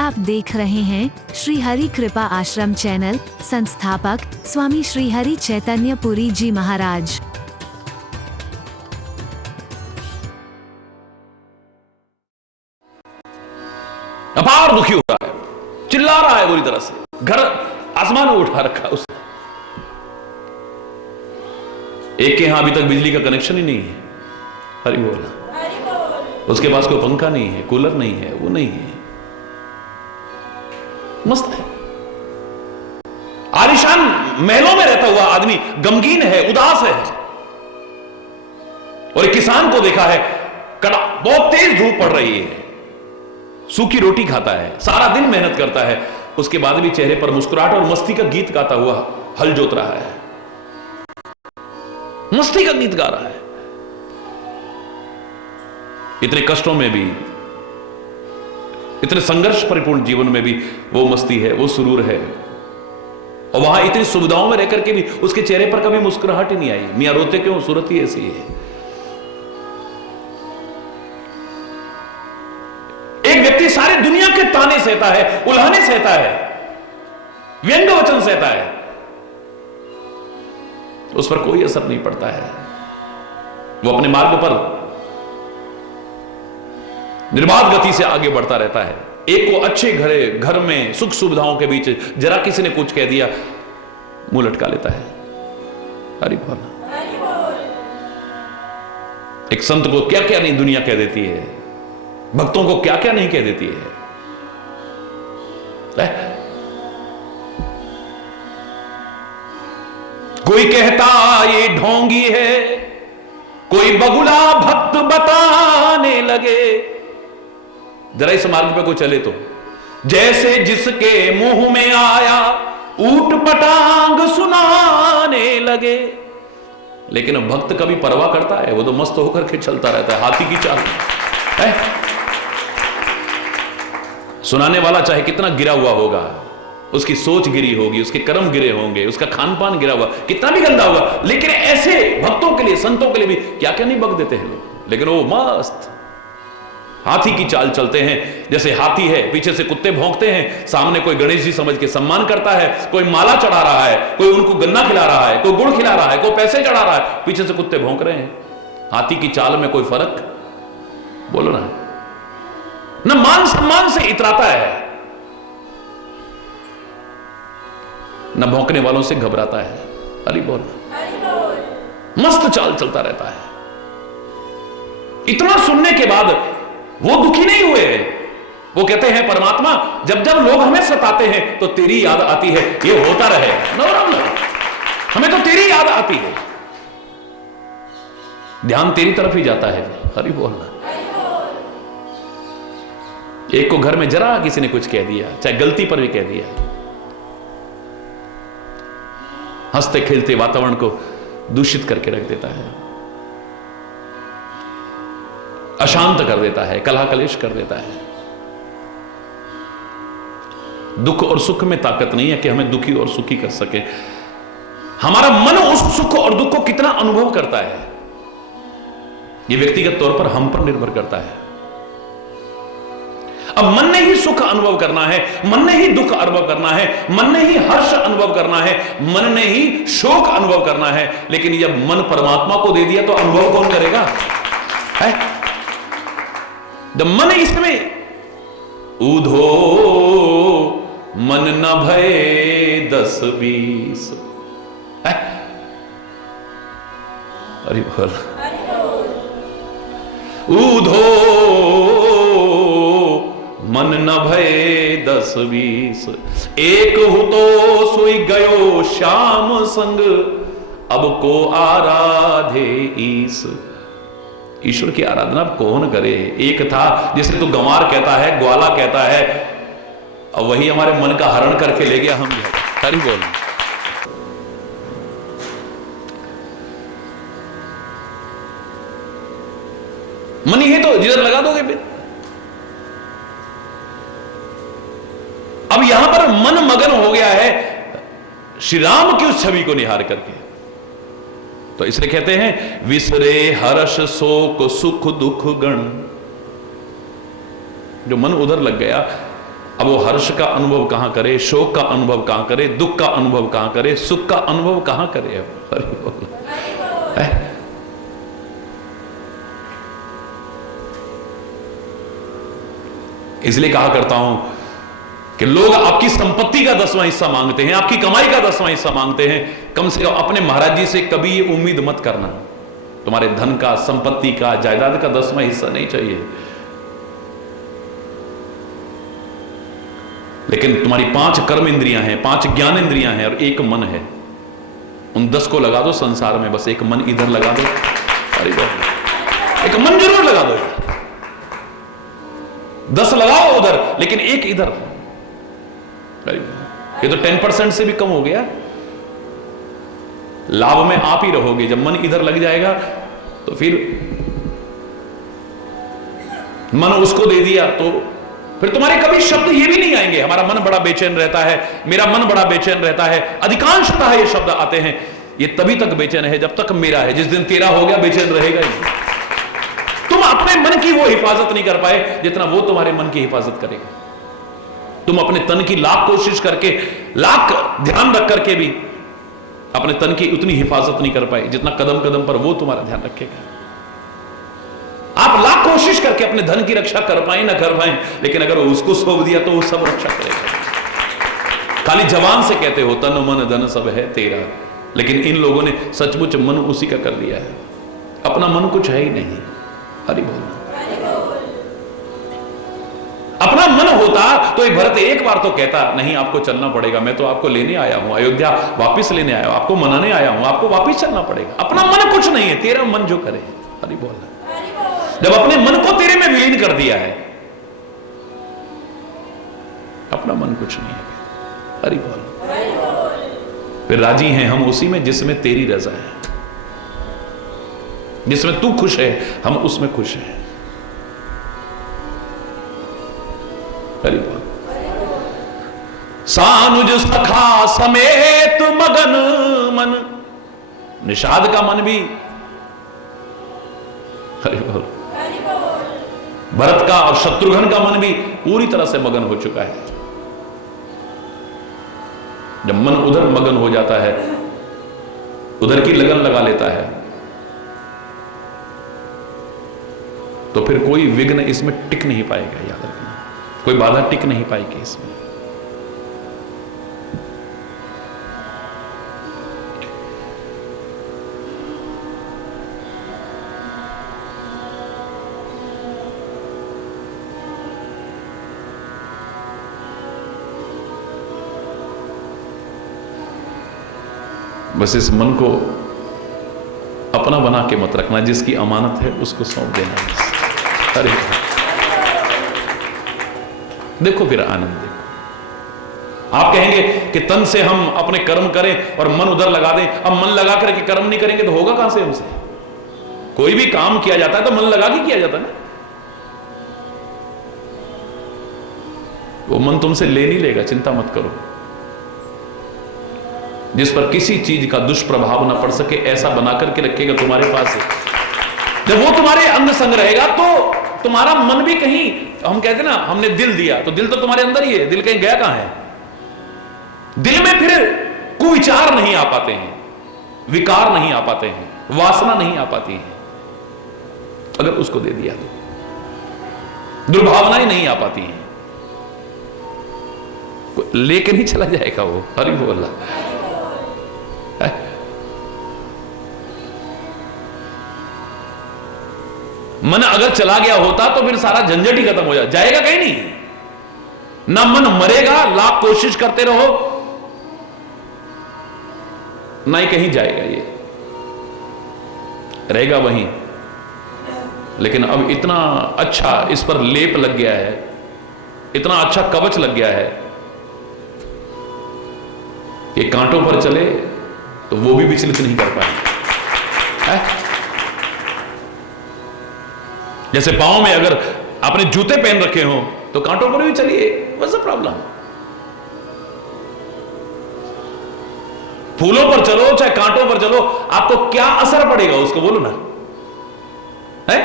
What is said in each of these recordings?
आप देख रहे हैं श्री हरि कृपा आश्रम चैनल। संस्थापक स्वामी श्री हरि चैतन्य पुरी जी महाराज। अपार दुखी हो रहा है, चिल्ला रहा है बुरी तरह से, घर आसमान में उठा रखा है उसने। एक के यहां अभी तक बिजली का कनेक्शन ही नहीं है। हरि बोल। उसके पास कोई पंखा नहीं है, कूलर नहीं है, वो नहीं है, मस्त है। आलीशान महलों में रहता हुआ आदमी गमगीन है, उदास है। और एक किसान को देखा है, कड़ा बहुत तेज धूप पड़ रही है, सूखी रोटी खाता है, सारा दिन मेहनत करता है, उसके बाद भी चेहरे पर मुस्कुराहट और मस्ती का गीत गाता हुआ हल जोत रहा है, मस्ती का गीत गा रहा है। इतने कष्टों में भी, इतने संघर्ष परिपूर्ण जीवन में भी वो मस्ती है, वो सुरूर है। और वहां इतनी सुविधाओं में रहकर के भी उसके चेहरे पर कभी मुस्कुराहट ही नहीं आई। मियां रोते क्यों, सूरत ही ऐसी है। एक व्यक्ति सारी दुनिया के ताने सहता है, उल्हाने सहता है, व्यंग्य वचन सहता है, उस पर कोई असर नहीं पड़ता है। वो अपने मार्ग पर निर्बाध गति से आगे बढ़ता रहता है। एक को अच्छे घर में सुख सुविधाओं के बीच जरा किसी ने कुछ कह दिया, मुंह लटका लेता है। हरि बोल। एक संत को क्या क्या नहीं दुनिया कह देती है, भक्तों को क्या क्या नहीं कह देती है। कोई कहता ये ढोंगी है, कोई बगुला भक्त बताने लगे। जरा इस मार्ग पे कोई चले तो जैसे जिसके मुंह में आया ऊट पटांग सुनाने लगे। लेकिन भक्त कभी परवाह करता है? वो तो मस्त होकर के चलता रहता है, हाथी की चाल है। सुनाने वाला चाहे कितना गिरा हुआ होगा, उसकी सोच गिरी होगी, उसके कर्म गिरे होंगे, उसका खान पान गिरा हुआ, कितना भी गंदा होगा, लेकिन ऐसे भक्तों के लिए, संतों के लिए भी क्या क्या नहीं बक देते हैं लोग। लेकिन वो मस्त हाथी की चाल चलते हैं। जैसे हाथी है, पीछे से कुत्ते भौंकते हैं, सामने कोई गणेश जी समझ के सम्मान करता है, कोई माला चढ़ा रहा है, कोई उनको गन्ना खिला रहा है, कोई गुड़ खिला रहा है, कोई पैसे चढ़ा रहा है, पीछे से कुत्ते भौंक रहे हैं। हाथी की चाल में कोई फर्क बोलो ना, न मान सम्मान से इतराता है, न भौंकने वालों से घबराता है। हरि बोल। मस्त चाल चलता रहता है। इतना सुनने के बाद वो दुखी नहीं हुए। वो कहते हैं परमात्मा, जब जब लोग हमें सताते हैं तो तेरी याद आती है, ये होता रहे, नो प्रॉब्लम, हमें तो तेरी याद आती है, ध्यान तेरी तरफ ही जाता है। हरि बोलना। एक को घर में जरा किसी ने कुछ कह दिया, चाहे गलती पर भी कह दिया, हंसते खेलते वातावरण को दूषित करके रख देता है, अशांत कर देता है, कलह कलेश कर देता है। दुख और सुख में ताकत नहीं है कि हमें दुखी और सुखी कर सके। हमारा मन उस सुख और दुख को कितना अनुभव करता है, यह व्यक्तिगत तौर पर हम पर निर्भर करता है। अब मन ने ही सुख अनुभव करना है, मन ने ही दुख अनुभव करना है, मन ने ही हर्ष अनुभव करना है, मन ने ही शोक अनुभव करना है। लेकिन जब मन परमात्मा को दे दिया तो अनुभव कौन करेगा? है? जब मन इसमें ऊधो मन न भय 10-20। अरे बोल। ऊधो मन न भय 10-20, एक हूं तो सोई गयो श्याम संग, अब को आराधे ईस। ईश्वर की आराधना कौन करे? एक था जिसे तू गंवार कहता है, ग्वाला कहता है, और वही हमारे मन का हरण करके ले गया। हम हरि बोल। मन ही तो जिधर लगा दोगे फिर। अब यहां पर मन मगन हो गया है श्री राम की उस छवि को निहार करके। तो इसलिए कहते हैं विसरे हर्ष शोक सुख दुख गण। जो मन उधर लग गया, अब वो हर्ष का अनुभव कहां करे, शोक का अनुभव कहां करे, दुख का अनुभव कहां करे, सुख का अनुभव कहां करे? अब हरि बोल। इसलिए कहा करता हूं कि लोग आपकी संपत्ति का 10वां हिस्सा मांगते हैं, आपकी कमाई का 10वां हिस्सा मांगते हैं। कम से कम अपने महाराज जी से कभी ये उम्मीद मत करना, तुम्हारे धन का, संपत्ति का, जायदाद का 10वां हिस्सा नहीं चाहिए। लेकिन तुम्हारी 5 कर्म इंद्रियां हैं, 5 ज्ञान इंद्रियां हैं और 1 मन है। उन 10 को लगा दो संसार में, बस 1 मन इधर लगा दो। अरे बाप, 1 मन जरूर लगा दो। 10 लगाओ उधर, लेकिन 1 इधर। ये तो 10% से भी कम हो गया। लाभ में आप ही रहोगे। जब मन इधर लग जाएगा तो फिर मन उसको दे दिया तो फिर तुम्हारे कभी शब्द ये भी नहीं आएंगे, हमारा मन बड़ा बेचैन रहता है, मेरा मन बड़ा बेचैन रहता है। अधिकांशतः ये शब्द आते हैं। ये तभी तक बेचैन है जब तक मेरा है। जिस दिन तेरा हो गया बेचैन रहेगा ही। तुम अपने मन की वो हिफाजत नहीं कर पाए जितना वो तुम्हारे मन की हिफाजत करेगा। तुम अपने तन की लाख कोशिश करके, लाख ध्यान रख करके भी अपने तन की उतनी हिफाजत नहीं कर पाए जितना कदम कदम पर वो तुम्हारा ध्यान रखेगा। आप लाख कोशिश करके अपने धन की रक्षा कर पाए ना कर पाए, लेकिन अगर उसको सौंप दिया तो वो सब रक्षा करेगा। खाली जवान से कहते हो तन मन धन सब है तेरा, लेकिन इन लोगों ने सचमुच मन उसी का कर लिया है। अपना मन कुछ है ही नहीं। हरि बोल। अपना मन होता तो ये भरत एक बार तो कहता नहीं आपको चलना पड़ेगा, मैं तो आपको लेने आया हूं, अयोध्या वापस लेने आया हूं, आपको मनाने आया हूं, आपको वापस चलना पड़ेगा। अपना मन कुछ नहीं है, तेरा मन जो करे। हरि बोल। जब अपने मन को तेरे में विलीन कर दिया है, अपना मन कुछ नहीं है। हरि बोल। फिर राजी हैं हम उसी में जिसमें तेरी रजा है, जिसमें तू खुश है हम उसमें खुश हैं। हरि बोल। सानुज सखा समेत मगन मन, निषाद का मन भी, हरि बोल, भरत का और शत्रुघ्न का मन भी पूरी तरह से मगन हो चुका है। जब मन उधर मगन हो जाता है, उधर की लगन लगा लेता है, तो फिर कोई विघ्न इसमें टिक नहीं पाएगा। याद रखना, कोई बाधा टिक नहीं पाएगी इसमें। बस इस मन को अपना बना के मत रखना, जिसकी अमानत है उसको सौंप देना। अरे देखो फिर आनंद देखो। आप कहेंगे कि तन से हम अपने कर्म करें और मन उधर लगा दें। अब मन लगा करके कर्म नहीं करेंगे तो होगा कहां से हमसे? कोई भी काम किया जाता है तो मन लगा के किया जाता है ना। वो मन तुमसे ले नहीं लेगा, चिंता मत करो। जिस पर किसी चीज का दुष्प्रभाव ना पड़ सके ऐसा बना करके रखेगा तुम्हारे पास। जब वो तुम्हारे अंग संग रहेगा तो तुम्हारा मन भी कहीं, हम कहते ना हमने दिल दिया, तो दिल तो तुम्हारे अंदर ही है, दिल कहीं गया कहां है? दिल में फिर कुविचार नहीं आ पाते हैं, विकार नहीं आ पाते हैं, वासना नहीं आ पाती है। अगर उसको दे दिया तो दुर्भावनाएं नहीं आ पाती हैं, लेकिन ही चला जाएगा वो। हरि बोल। मन अगर चला गया होता तो फिर सारा झंझट ही खत्म हो जाएगा कहीं नहीं। ना मन मरेगा, लाख कोशिश करते रहो, ना ही कहीं जाएगा, ये रहेगा वहीं। लेकिन अब इतना अच्छा इस पर लेप लग गया है, इतना अच्छा कवच लग गया है, ये कांटों पर चले तो वो भी विचलित नहीं कर पाए। जैसे पांव में अगर आपने जूते पहन रखे हो तो कांटों पर भी चलिए, व्हाट्स द प्रॉब्लम? फूलों पर चलो चाहे कांटों पर चलो, आपको क्या असर पड़ेगा उसको बोलो ना, है?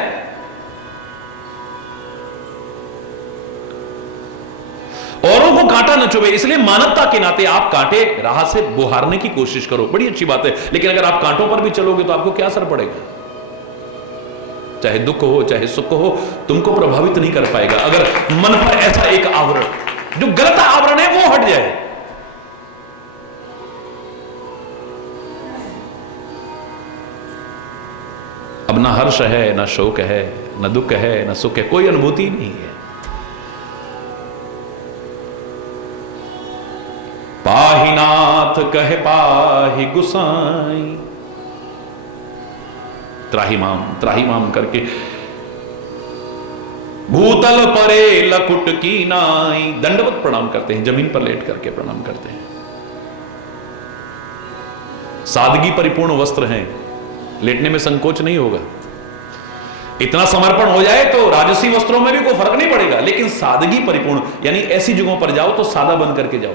कांटा न चुभे, इसलिए मानवता के नाते आप कांटे राह से बुहारने की कोशिश करो, बड़ी अच्छी बात है। लेकिन अगर आप कांटों पर भी चलोगे तो आपको क्या असर पड़ेगा? चाहे दुख हो चाहे सुख हो, तुमको प्रभावित नहीं कर पाएगा अगर मन पर ऐसा एक आवरण, जो गलत आवरण है वो हट जाए। अब ना हर्ष है, ना शोक है, ना दुख है, ना सुख है, कोई अनुभूति नहीं है। पाहि नाथ कहे पाहि गुसाई, त्राहिमाम करके भूतल परे लकुट की नाई, दंडवत प्रणाम करते हैं, जमीन पर लेट करके प्रणाम करते हैं। सादगी परिपूर्ण वस्त्र हैं, लेटने में संकोच नहीं होगा। इतना समर्पण हो जाए तो राजसी वस्त्रों में भी कोई फर्क नहीं पड़ेगा, लेकिन सादगी परिपूर्ण, यानी ऐसी जगहों पर जाओ तो सादा बन करके जाओ।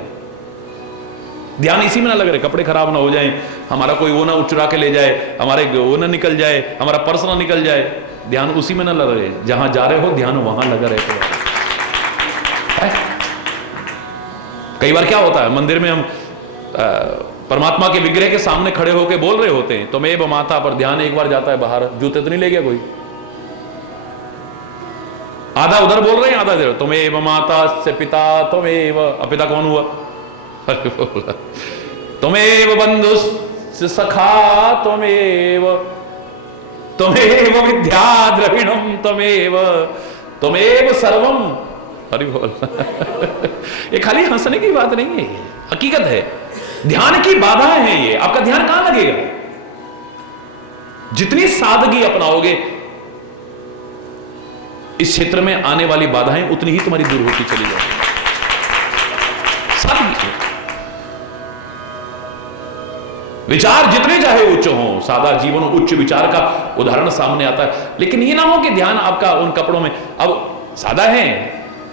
ध्यान इसी में ना लग रहे, कपड़े खराब ना हो जाएं, हमारा कोई वो ना उचुरा के ले जाए, हमारे वो ना निकल जाए, हमारा पर्स ना निकल जाए, ध्यान उसी में ना लग रहे। जहां जा रहे हो ध्यान वहां लगा रहे। तो कई बार क्या होता है, मंदिर में हम परमात्मा के विग्रह के सामने खड़े होकर बोल रहे होते हैं, तो मैं माता पर ध्यान एक बार जाता है बाहर, जूते तो नहीं ले गया कोई, आधा उधर बोल रहे हैं आधा इधर, तुम्हें माता से पिता, तुम्हें पिता कौन हुआ? तुम्हें बंधु सखा, तुम्हें विद्या द्रविणम, तुम्हें सर्वम। हरि बोल। ये खाली हंसने की बात नहीं है, ये हकीकत है। ध्यान की बाधाएं हैं ये, आपका ध्यान कहां लगेगा? जितनी सादगी अपनाओगे इस क्षेत्र में आने वाली बाधाएं उतनी ही तुम्हारी दूर होती चली जाएगी। सादगी, विचार जितने चाहे उच्च हो, सादा जीवन उच्च विचार का उदाहरण सामने आता है। लेकिन ये ना हो कि ध्यान आपका उन कपड़ों में, अब सादा है,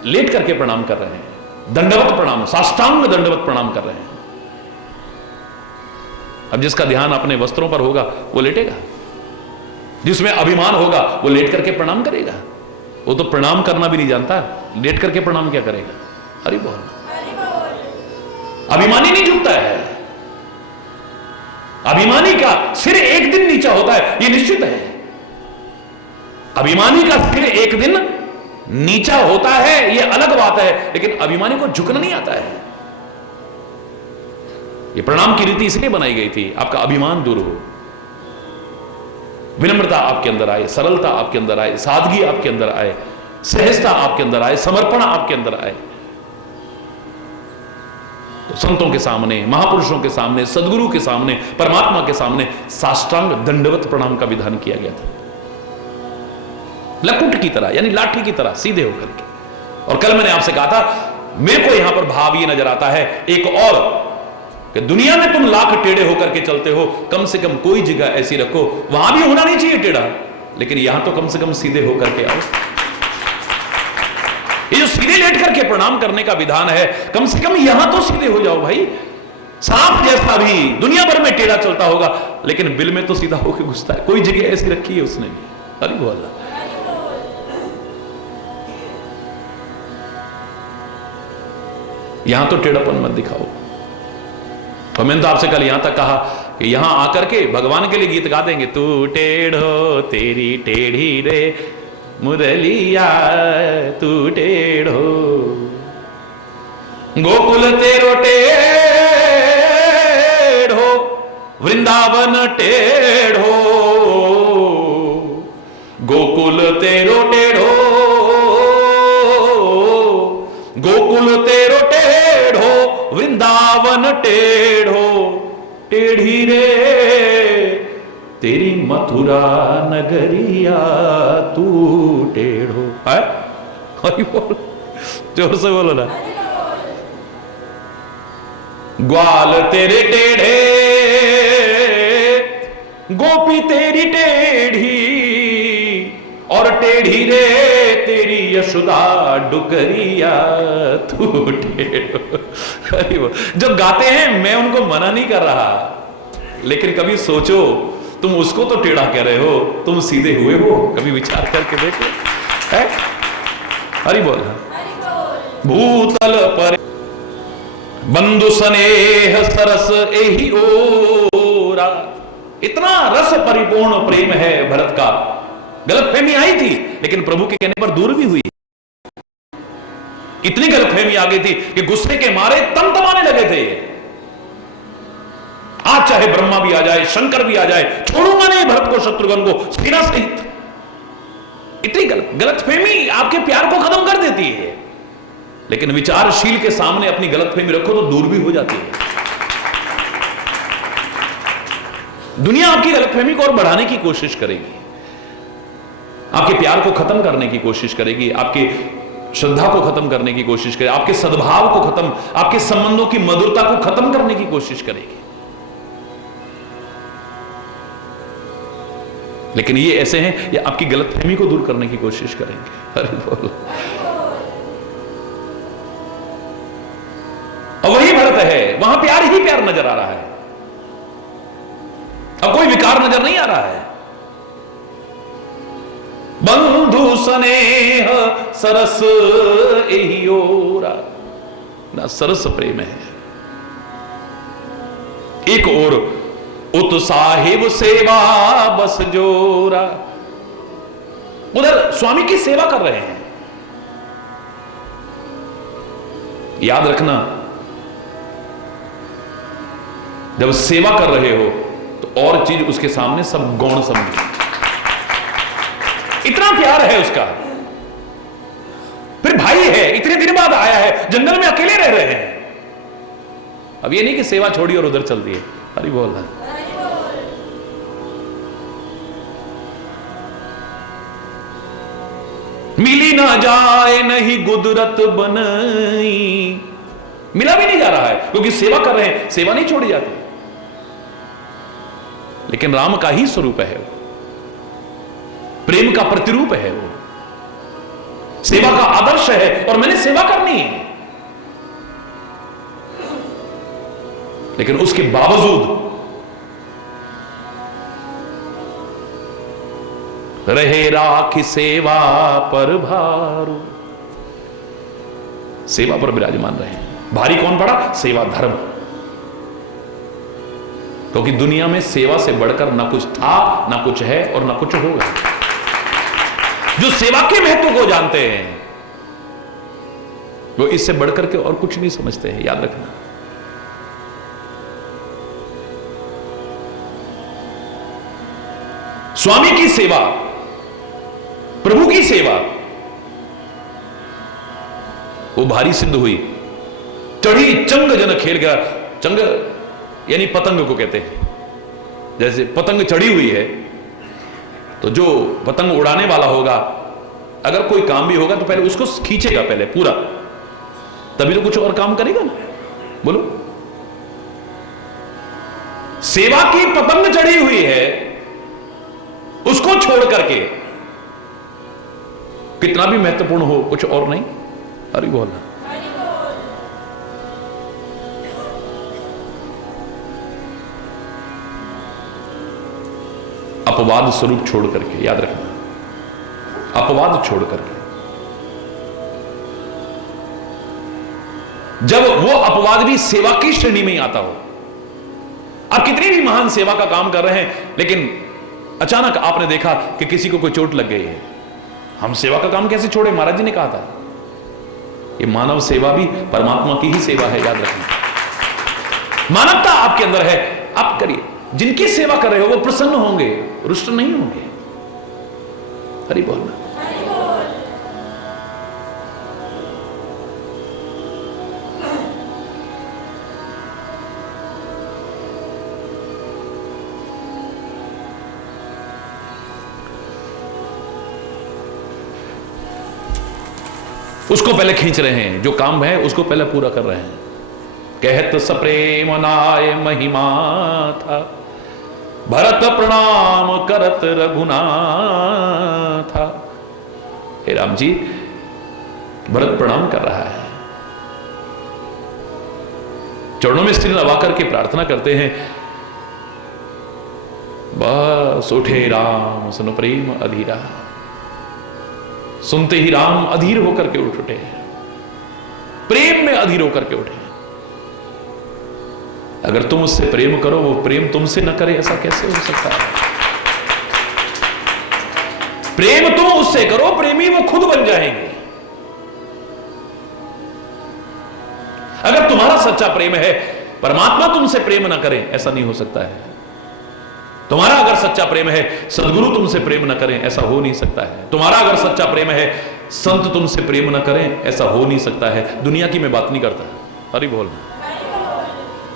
लेट करके प्रणाम कर रहे हैं, दंडवत प्रणाम, साष्टांग दंडवत प्रणाम कर रहे हैं। अब जिसका ध्यान अपने वस्त्रों पर होगा वो लेटेगा, जिसमें अभिमान होगा वो लेट करके प्रणाम करेगा। वो तो प्रणाम करना भी नहीं जानता, लेट करके प्रणाम क्या करेगा? हरि बोल। अभिमानी नहीं झुकता है, अभिमानी का सिर एक दिन नीचा होता है, यह निश्चित है। अभिमानी का सिर एक दिन नीचा होता है, यह अलग बात है, लेकिन अभिमानी को झुकना नहीं आता है। यह प्रणाम की रीति इसलिए बनाई गई थी, आपका अभिमान दूर हो, विनम्रता आपके अंदर आए, सरलता आपके अंदर आए, सादगी आपके अंदर आए, सहजता आपके अंदर आए, समर्पण आपके अंदर आए। तो संतों के सामने, महापुरुषों के सामने, सदगुरु के सामने, परमात्मा के सामने साष्टांग दंडवत प्रणाम का विधान किया गया था, लकुट की तरह, यानी लाठी की तरह सीधे होकर के। और कल मैंने आपसे कहा था, मेरे को यहां पर भाव ये नजर आता है एक और, कि दुनिया में तुम लाख टेढ़े होकर के चलते हो, कम से कम कोई जगह ऐसी रखो, वहां भी होना नहीं चाहिए टेढ़ा, लेकिन यहां तो कम से कम सीधे होकर के आओ। ये जो सीधे लेट करके प्रणाम करने का विधान है, कम से कम यहां तो सीधे हो जाओ भाई। सांप जैसा भी दुनिया भर में टेढ़ा चलता होगा, लेकिन बिल में तो सीधा होकर घुसता है। कोई जगह ऐसी रखी है उसने भी। हरि बोल। यहां तो टेढ़ापन मत दिखाओ। और मैंने तो आपसे कल यहां तक कहा कि यहां आकर के भगवान के लिए गीत गा देंगे, तू टेढ़ो तेरी टेढ़ी रे मुरलिया, तू टेढ़ो गोकुल तेरो टेढ़ो, वृंदावन टेढ़ो, गोकुल तेरो टेढ़ो, गोकुल तेरो टेढ़ो, वृंदावन टेढ़ो, टेढ़ी रे तेरी मथुरा नगरिया, तू टेढ़ो। है हरि बोल, जोर से बोलो ना। ग्वाल तेरे टेढ़े, गोपी तेरी टेढ़ी, और टेढ़ी रे तेरी यशोदा डुकरिया, तू टेढ़ो। हरि बोल। जो गाते हैं मैं उनको मना नहीं कर रहा, लेकिन कभी सोचो, तुम उसको तो टेढ़ा कह रहे हो, तुम सीधे हुए हो? कभी विचार करके देखो। है हरि बोल। भूतल पर बंधु स्नेह सरस एही ओरा। इतना रस परिपूर्ण प्रेम है भरत का। गलतफहमी आई थी लेकिन प्रभु के कहने पर दूर भी हुई। इतनी गलतफहमी आ गई थी कि गुस्से के मारे तमतमाने लगे थे। आज चाहे ब्रह्मा भी आ जाए, शंकर भी आ जाए, छोड़ूंगा नहीं भरत को, शत्रुघ्न को सेना सहित। इतनी गलतफहमी आपके प्यार को खत्म कर देती है। लेकिन विचारशील के सामने अपनी गलतफहमी रखो तो दूर भी हो जाती है। दुनिया आपकी गलतफहमी को और बढ़ाने की कोशिश करेगी, आपके प्यार को खत्म करने की कोशिश करेगी, आपकी श्रद्धा को खत्म करने की कोशिश करेगी, आपके सद्भाव को खत्म, आपके संबंधों की मधुरता को खत्म करने की कोशिश करेगी। लेकिन ये ऐसे हैं, ये आपकी गलतफहमी को दूर करने की कोशिश करेंगे। अरे बोलो। और वही भरत है, वहां प्यार ही प्यार नजर आ रहा है, अब कोई विकार नजर नहीं आ रहा है। बंधु स्नेह सरस एही ओरा, ना सरस प्रेम है। एक और उत साहिब सेवा बस जोरा, उधर स्वामी की सेवा कर रहे हैं। याद रखना, जब सेवा कर रहे हो तो और चीज उसके सामने सब गौण समझो। इतना प्यार है उसका, फिर भाई है, इतने दिन बाद आया है, जंगल में अकेले रह रहे हैं। अब ये नहीं कि सेवा छोड़ी और उधर चल दिए। हरि बोल रहा। मिली ना जाए नहीं गुदरत बनई, मिला भी नहीं जा रहा है क्योंकि सेवा कर रहे हैं, सेवा नहीं छोड़ी जाती। लेकिन राम का ही स्वरूप है, प्रेम का प्रतिरूप है वो, सेवा का आदर्श है और मैंने सेवा करनी है। लेकिन उसके बावजूद रहे राखी सेवा पर भारू, सेवा पर विराजमान रहे। भारी कौन पड़ा? सेवा धर्म। क्योंकि दुनिया में सेवा से बढ़कर ना कुछ था, ना कुछ है और ना कुछ होगा। जो सेवा के महत्व को जानते हैं वो इससे बढ़कर के और कुछ नहीं समझते हैं। याद रखना, स्वामी की सेवा, प्रभु की सेवा वो भारी सिद्ध हुई। चढ़ी चंग जन खेल गया। चंग यानी पतंग को कहते हैं। जैसे पतंग चढ़ी हुई है तो जो पतंग उड़ाने वाला होगा, अगर कोई काम भी होगा तो पहले उसको खींचेगा पहले पूरा, तभी तो कुछ और काम करेगा ना। बोलो, सेवा की पतंग चढ़ी हुई है, उसको छोड़ करके कितना भी महत्वपूर्ण हो कुछ और नहीं। हरि बोल। अपवाद स्वरूप छोड़ करके, याद रखना, अपवाद छोड़ करके। जब वो अपवाद भी सेवा की श्रेणी में ही आता हो, आप कितनी भी महान सेवा का काम कर रहे हैं लेकिन अचानक आपने देखा कि किसी को कोई चोट लग गई है, हम सेवा का काम कैसे छोड़े? महाराज जी ने कहा था ये मानव सेवा भी परमात्मा की ही सेवा है। याद रखना, मानवता आपके अंदर है, आप करिए। जिनकी सेवा कर रहे हो वो प्रसन्न होंगे, रुष्ट नहीं होंगे। हरि बोलना। उसको पहले खींच रहे हैं, जो काम है उसको पहले पूरा कर रहे हैं। कहत सप्रेम नाय महिमा था, भरत प्रणाम करत रघुनाथ। हे राम जी, भरत प्रणाम कर रहा है, चरणों में सिर लगा करके प्रार्थना करते हैं, बस उठे राम सुन प्रेम अधीरा। सुनते ही राम अधीर होकर के उठ उठे, प्रेम में अधीर होकर के उठे। अगर तुम उससे प्रेम करो, वो प्रेम तुमसे न करे, ऐसा कैसे हो सकता है? प्रेम तुम उससे करो, प्रेमी वो खुद बन जाएंगे। अगर तुम्हारा सच्चा प्रेम है, परमात्मा तुमसे प्रेम ना करें, ऐसा नहीं हो सकता है। तुम्हारा अगर सच्चा प्रेम है, सदगुरु तुमसे प्रेम ना करें, ऐसा हो नहीं सकता है। तुम्हारा अगर सच्चा प्रेम है, संत तुमसे प्रेम ना करें, ऐसा हो नहीं सकता है। दुनिया की मैं बात नहीं करता, अरे बोल।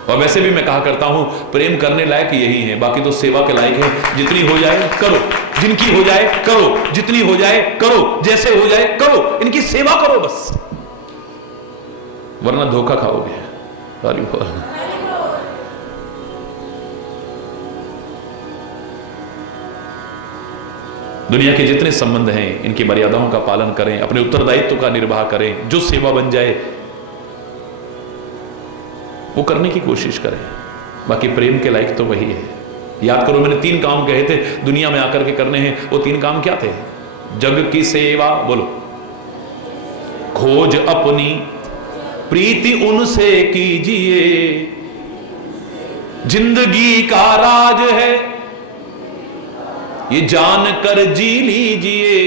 और वैसे भी मैं कहा करता हूं, प्रेम करने लायक यही है, बाकी तो सेवा के लायक है। जितनी हो जाए करो, जिनकी हो जाए करो, जितनी हो जाए करो, जैसे हो जाए करो, इनकी सेवा करो बस, वरना धोखा खाओगे। अरे बोल। दुनिया के जितने संबंध हैं, इनकी मर्यादाओं का पालन करें, अपने उत्तरदायित्व का निर्वाह करें, जो सेवा बन जाए वो करने की कोशिश करें। बाकी प्रेम के लायक तो वही है। याद करो, मैंने 3 काम कहे थे दुनिया में आकर के करने हैं। वो 3 काम क्या थे? जग की सेवा, बोलो, खोज अपनी प्रीति उनसे कीजिए, जिंदगी का राज है ये जान कर जी लीजिए,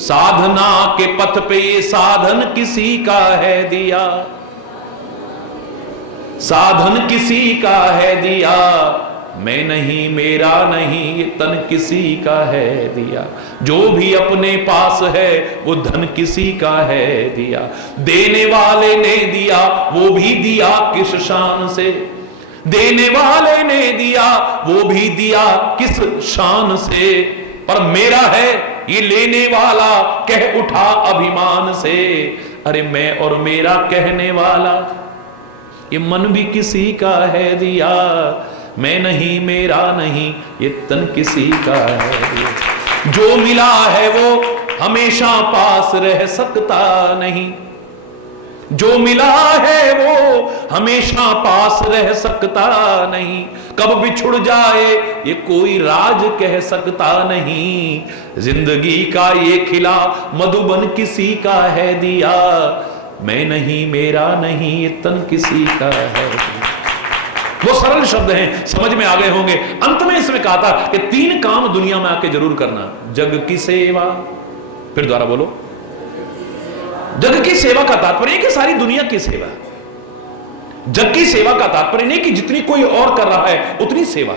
साधना के पथ पे ये साधन किसी का है दिया, साधन किसी का है दिया, मैं नहीं मेरा नहीं ये तन किसी का है दिया, जो भी अपने पास है वो धन किसी का है दिया, देने वाले ने दिया वो भी दिया किस शान से, देने वाले ने दिया वो भी दिया किस शान से, पर मेरा है ये लेने वाला कह उठा अभिमान से, अरे मैं और मेरा कहने वाला ये मन भी किसी का है दिया, मैं नहीं मेरा नहीं ये तन किसी का है दिया, जो मिला है वो हमेशा पास रह सकता नहीं, जो मिला है वो हमेशा पास रह सकता नहीं, कब बिछुड़ जाए ये कोई राज कह सकता नहीं, जिंदगी का ये खिला मधुबन किसी का है दिया, मैं नहीं मेरा नहीं ये तन किसी का है। वो सरल शब्द हैं, समझ में आ गए होंगे। अंत में इसमें कहा था कि 3 काम दुनिया में आके जरूर करना। जग की सेवा, फिर दोबारा बोलो, जग की सेवा का तात्पर्य कि सारी दुनिया की सेवा। जग की सेवा का तात्पर्य नहीं कि जितनी कोई और कर रहा है उतनी सेवा,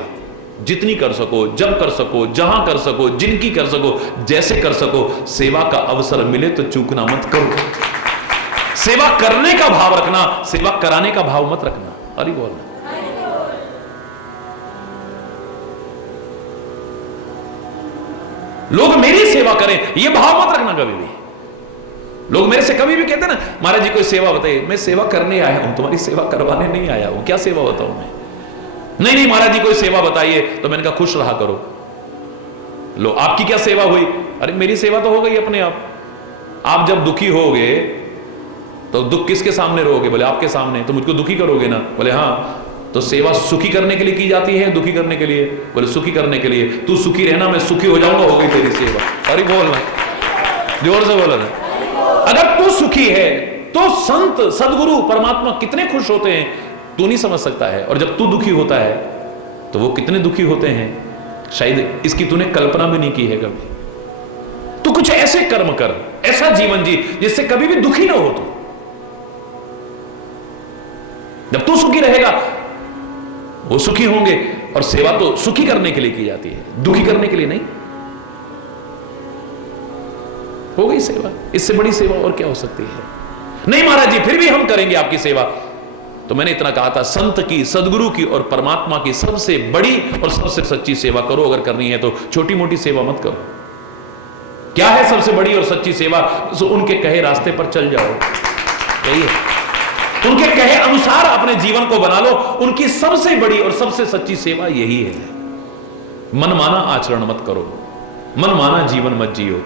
जितनी कर सको, जब कर सको, जहां कर सको, जिनकी कर सको, जैसे कर सको, सेवा का अवसर मिले तो चूकना मत करो। सेवा करने का भाव रखना, सेवा कराने का भाव मत रखना। अरे बोल। लोग मेरी सेवा करें ये भाव मत रखना कभी भी। लोग मेरे से कभी भी कहते ना, महाराज जी कोई सेवा बताइए, मैं सेवा करने आया हूं, तुम्हारी सेवा करवाने नहीं आया हूं, क्या सेवा बताऊं मैं? नहीं नहीं महाराज जी कोई सेवा बताइए, तो मैंने कहा खुश रहा करो। लो आपकी क्या सेवा हुई? अरे मेरी सेवा तो हो गई अपने आप। आप जब दुखी होगे तो दुख किसके सामने रहोगे? बोले आपके सामने। तो मुझको दुखी करोगे ना? बोले हाँ। तो सेवा सुखी करने के लिए की जाती है, दुखी करने के लिए? बोले सुखी करने के लिए। तू सुखी रहना, मैं सुखी हो जाऊंगा, हो गई तेरी सेवा। अरे बोलना, जोर से बोलना। अगर तू सुखी है तो संत सदगुरु परमात्मा कितने खुश होते हैं तू नहीं समझ सकता है। और जब तू दुखी होता है तो वो कितने दुखी होते हैं, शायद इसकी तूने कल्पना भी नहीं की है कभी। तू कुछ ऐसे कर्म कर, ऐसा जीवन जी जिससे कभी भी दुखी ना हो तू। जब तू सुखी रहेगा वो सुखी होंगे। और सेवा तो सुखी करने के लिए की जाती है, दुखी करने के लिए नहीं। हो गई सेवा, इससे बड़ी सेवा और क्या हो सकती है? नहीं महाराज जी फिर भी हम करेंगे आपकी सेवा। तो मैंने इतना कहा था, संत की, सदगुरु की और परमात्मा की सबसे बड़ी और सबसे सच्ची सेवा करो। अगर करनी है तो छोटी मोटी सेवा मत करो। क्या है सबसे बड़ी और सच्ची सेवा? तो उनके कहे रास्ते पर चल जाओ, यही है। उनके कहे अनुसार अपने जीवन को बना लो। उनकी सबसे बड़ी और सबसे सच्ची सेवा यही है। मनमाना आचरण मत करो, मनमाना जीवन मत जियो,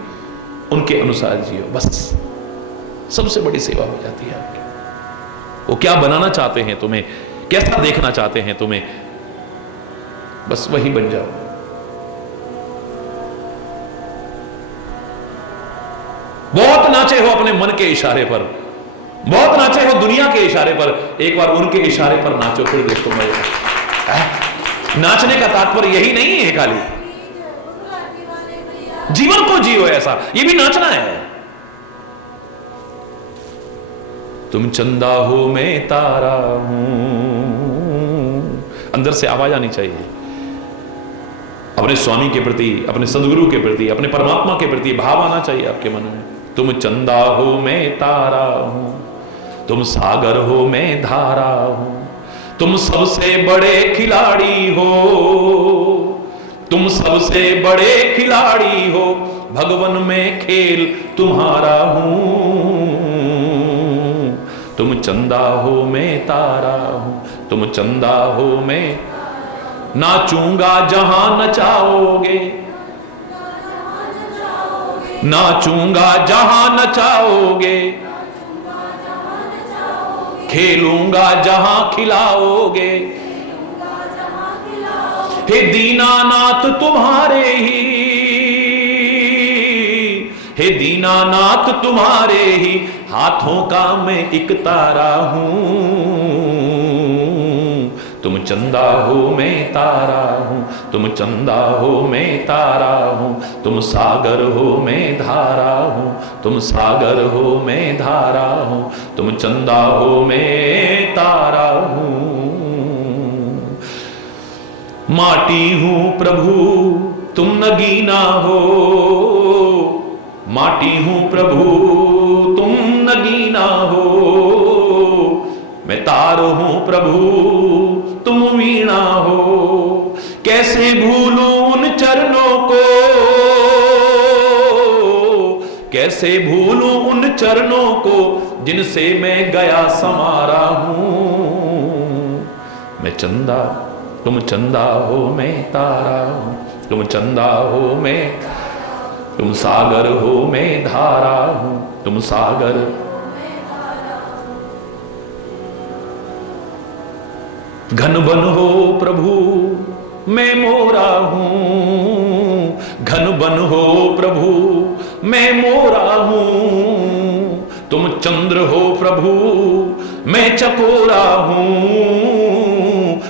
उनके अनुसार जियो, बस सबसे बड़ी सेवा हो जाती है आपकी। वो क्या बनाना चाहते हैं तुम्हें, कैसा देखना चाहते हैं तुम्हें, बस वही बन जाओ। बहुत नाचे हो अपने मन के इशारे पर, बहुत नाचे हो दुनिया के इशारे पर, एक बार उनके इशारे पर नाचो, फिर देखो मजा। नाचने का तात्पर्य यही नहीं है खाली, जीवन को जियो ऐसा, ये भी नाचना है। तुम चंदा हो मैं तारा हूं, अंदर से आवाज आनी चाहिए। अपने स्वामी के प्रति, अपने सदगुरु के प्रति, अपने परमात्मा के प्रति भाव आना चाहिए आपके मन में। तुम चंदा हो मैं तारा हूं, तुम सागर हो मैं धारा हूं, तुम सबसे बड़े खिलाड़ी हो, तुम सबसे बड़े खिलाड़ी हो, भगवन में खेल तुम्हारा हूं। तुम चंदा हो मैं तारा हूं, तुम चंदा हो मैं, नाचूंगा जहां नचाओगे, नाचूंगा जहां नचाओगे, खेलूंगा जहां खिलाओगे। हे दीनानाथ तुम्हारे ही, हे दीनानाथ तुम्हारे ही हाथों का मैं एक तारा हूं। तुम चंदा हो मैं तारा हूं, तुम चंदा हो मैं तारा हूं, तुम सागर हो मैं धारा हूं, तुम सागर हो मैं धारा हूं, तुम चंदा हो मैं तारा हूं। माटी हूं प्रभु तुम नगीना हो, माटी हूं प्रभु तुम नगीना हो, मैं तार हूं प्रभु तुम वीणा हो। कैसे भूलूं उन चरणों को, कैसे भूलूं उन चरणों को, जिनसे मैं गया समारा हूं। मैं चंदा, तुम चंदा हो मैं तारा हूं, तुम चंदा हो मैं, तुम सागर हो मैं धारा हूं, तुम सागर। घन बन हो प्रभु मैं मोरा हूं, घन बन हो प्रभु मैं मोरा हूं। तुम चंद्र हो प्रभु मैं चकोरा हूं,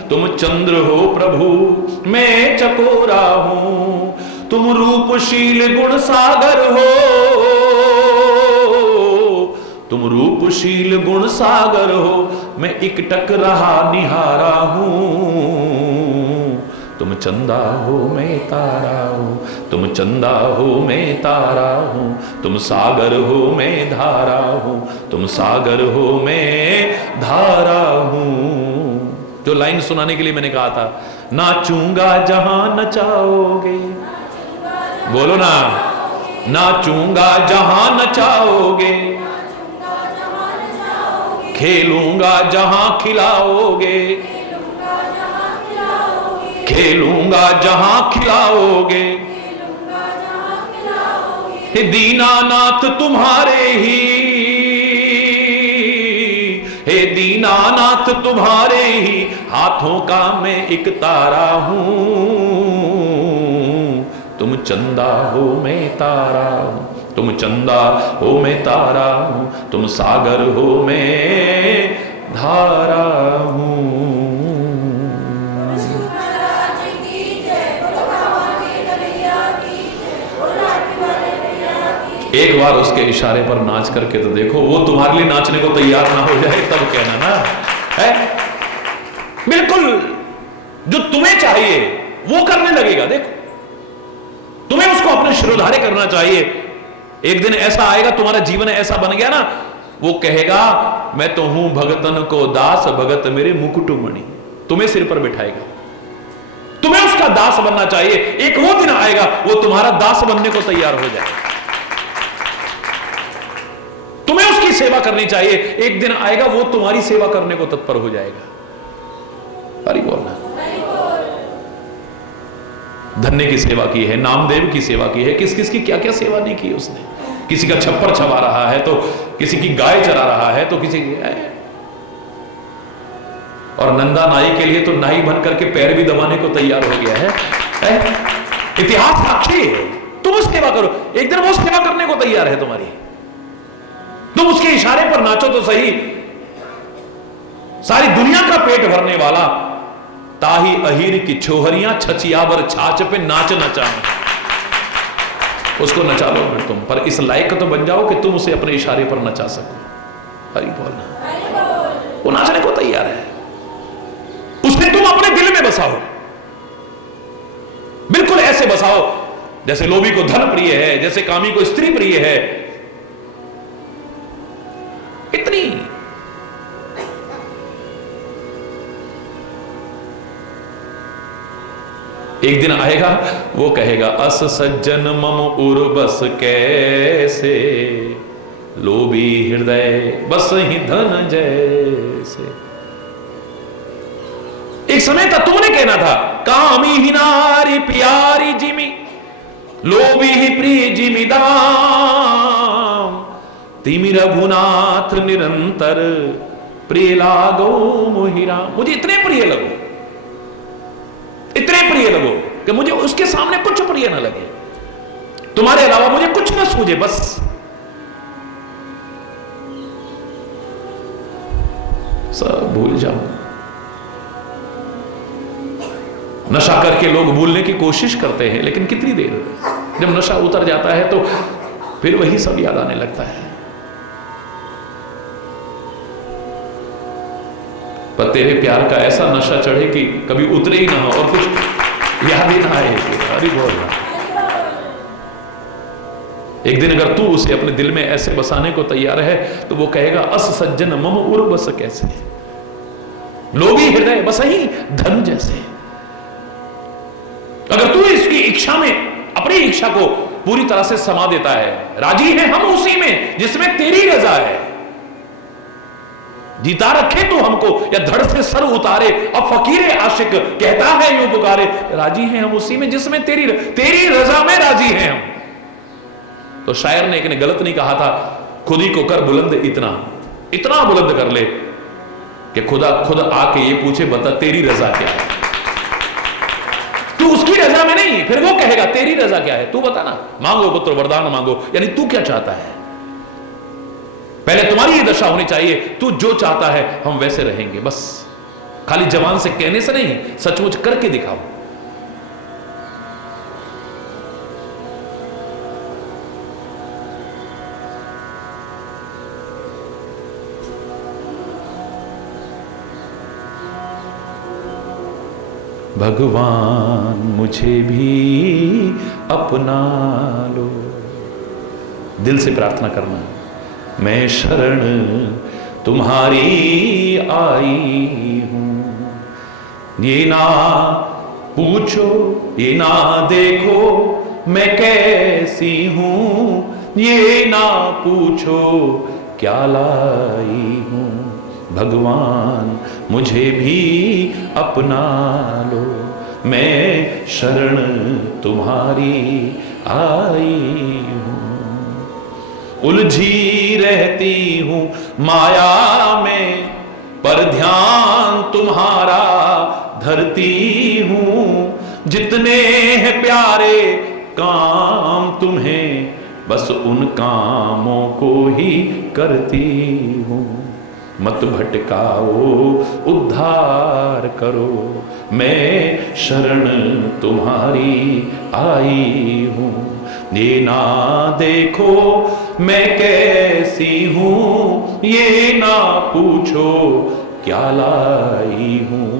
तुम चंद्र हो प्रभु मैं चकोरा हूं। तुम रूपशील गुण सागर हो, तुम रूपशील गुण सागर हो, मैं एकटक रहा निहारा हूं। तुम चंदा हो मैं तारा हूं, तुम चंदा हो मैं तारा हूं, तुम सागर हो मैं धारा हूं, तुम सागर हो मैं धारा हूं। जो लाइन सुनाने के लिए मैंने कहा था, नाचूंगा जहां नचाओगे, बोलो ना, नाचूंगा जहां नचाओगे, खेलूंगा जहां खिलाओगे, खेलूंगा जहां खिलाओगे। हे दीनानाथ तुम्हारे ही, हे दीनानाथ तुम्हारे ही हाथों का मैं एक तारा हूं। तुम चंदा हो मैं तारा हूं, तुम चंदा हो मैं तारा हूं, तुम सागर हो मैं धारा हूं। एक बार उसके इशारे पर नाच करके तो देखो, वो तुम्हारे लिए नाचने को तैयार ना हो जाए तब कहना ना है। बिल्कुल जो तुम्हें चाहिए वो करने लगेगा। देखो तुम्हें उसको अपने शिरोधार्य करना चाहिए। एक दिन ऐसा आएगा, तुम्हारा जीवन ऐसा बन गया ना, वो कहेगा मैं तो हूं भगतन को दास, भगत मेरे मुकुटमणि, तुम्हें सिर पर बिठाएगा। तुम्हें उसका दास बनना चाहिए। एक वो दिन आएगा वो तुम्हारा दास बनने को तैयार हो जाएगा। तुम्हें उसकी सेवा करनी चाहिए। एक दिन आएगा वो तुम्हारी सेवा करने को तत्पर हो जाएगा। अरे बोलना, धन्य की सेवा की है, नामदेव की सेवा की है, किस किस की क्या क्या सेवा नहीं की उसने। किसी का छप्पर छवा रहा है, तो किसी की गाय चरा रहा है, तो किसी की, और नंदा नाई के लिए तो नाई बन करके पैर भी दबाने को तैयार हो गया है। इतिहास साक्षी है। तुम उस सेवा करो, एक दिन वो सेवा करने को तैयार है तुम्हारी। तुम उसके इशारे पर नाचो तो सही। सारी दुनिया का पेट भरने वाला ताही अहीर की छोहरियां छचियावर छाछ पे नाच नचा, उसको नचा लो फिर तुम, पर इस लायक तो बन जाओ कि तुम उसे अपने इशारे पर नचा सको। हरि बोल। वो नाचने को तैयार है, उसे तुम अपने दिल में बसाओ, बिल्कुल ऐसे बसाओ जैसे लोभी को धन प्रिय है, जैसे कामी को स्त्री प्रिय है। इतनी एक दिन आएगा वो कहेगा अस सज्जन मम उर्बस कैसे, लोभी हृदय बस ही धन जैसे। एक समय था तुमने कहना था कामी ही नारी प्यारी जिमी, लोभी ही प्रिय जिमी दाम, तिमि रघुनाथ निरंतर प्रिय लागो मोहिरा। मुझे इतने प्रिय लगो, इतने प्रिय लगो कि मुझे उसके सामने कुछ प्रिय ना लगे, तुम्हारे अलावा मुझे कुछ ना सूझे, बस सब भूल जाओ। नशा करके लोग भूलने की कोशिश करते हैं, लेकिन कितनी देर, जब नशा उतर जाता है तो फिर वही सब याद आने लगता है। पर तेरे प्यार का ऐसा नशा चढ़े कि कभी उतरे ही ना हो और कुछ याद ही ना आए। अरे बोल, एक दिन अगर तू उसे अपने दिल में ऐसे बसाने को तैयार है तो वो कहेगा अस सज्जन मम उर्बस कैसे, लोभी हृदय बस ही धन जैसे। अगर तू इसकी इच्छा में अपनी इच्छा को पूरी तरह से समा देता है, राजी है हम उसी में जिसमें तेरी रजा है, जीता रखे तो हमको या धड़ से सर उतारे, अब फकीरे आशिक कहता है यूं पुकारे, राजी हैं हम उसी में जिसमें तेरी रजा में राजी हैं हम। तो शायर ने एक ने गलत नहीं कहा था, खुद ही को कर बुलंद इतना, इतना बुलंद कर ले कि खुदा खुद आके ये पूछे बता तेरी रजा क्या है। तू उसकी रजा में नहीं, फिर वो कहेगा तेरी रजा क्या है, तू बता ना, मांगो पुत्र वरदान मांगो, यानी तू क्या चाहता है। पहले तुम्हारी ये दशा होनी चाहिए, तू जो चाहता है हम वैसे रहेंगे, बस खाली जबान से कहने से नहीं, सचमुच करके दिखाओ। भगवान मुझे भी अपना लो, दिल से प्रार्थना करना, मैं शरण तुम्हारी आई हूं। ये ना पूछो ये ना देखो मैं कैसी हूं, ये ना पूछो क्या लाई हूं। भगवान मुझे भी अपना लो, मैं शरण तुम्हारी आई हूं। उलझी रहती हूं माया में, पर ध्यान तुम्हारा धरती हूं। जितने हैं प्यारे काम तुम्हें, बस उन कामों को ही करती हूं। मत भटकाओ उद्धार करो, मैं शरण तुम्हारी आई हूं। ये ना देखो मैं कैसी हूं, ये ना पूछो क्या लाई हूं।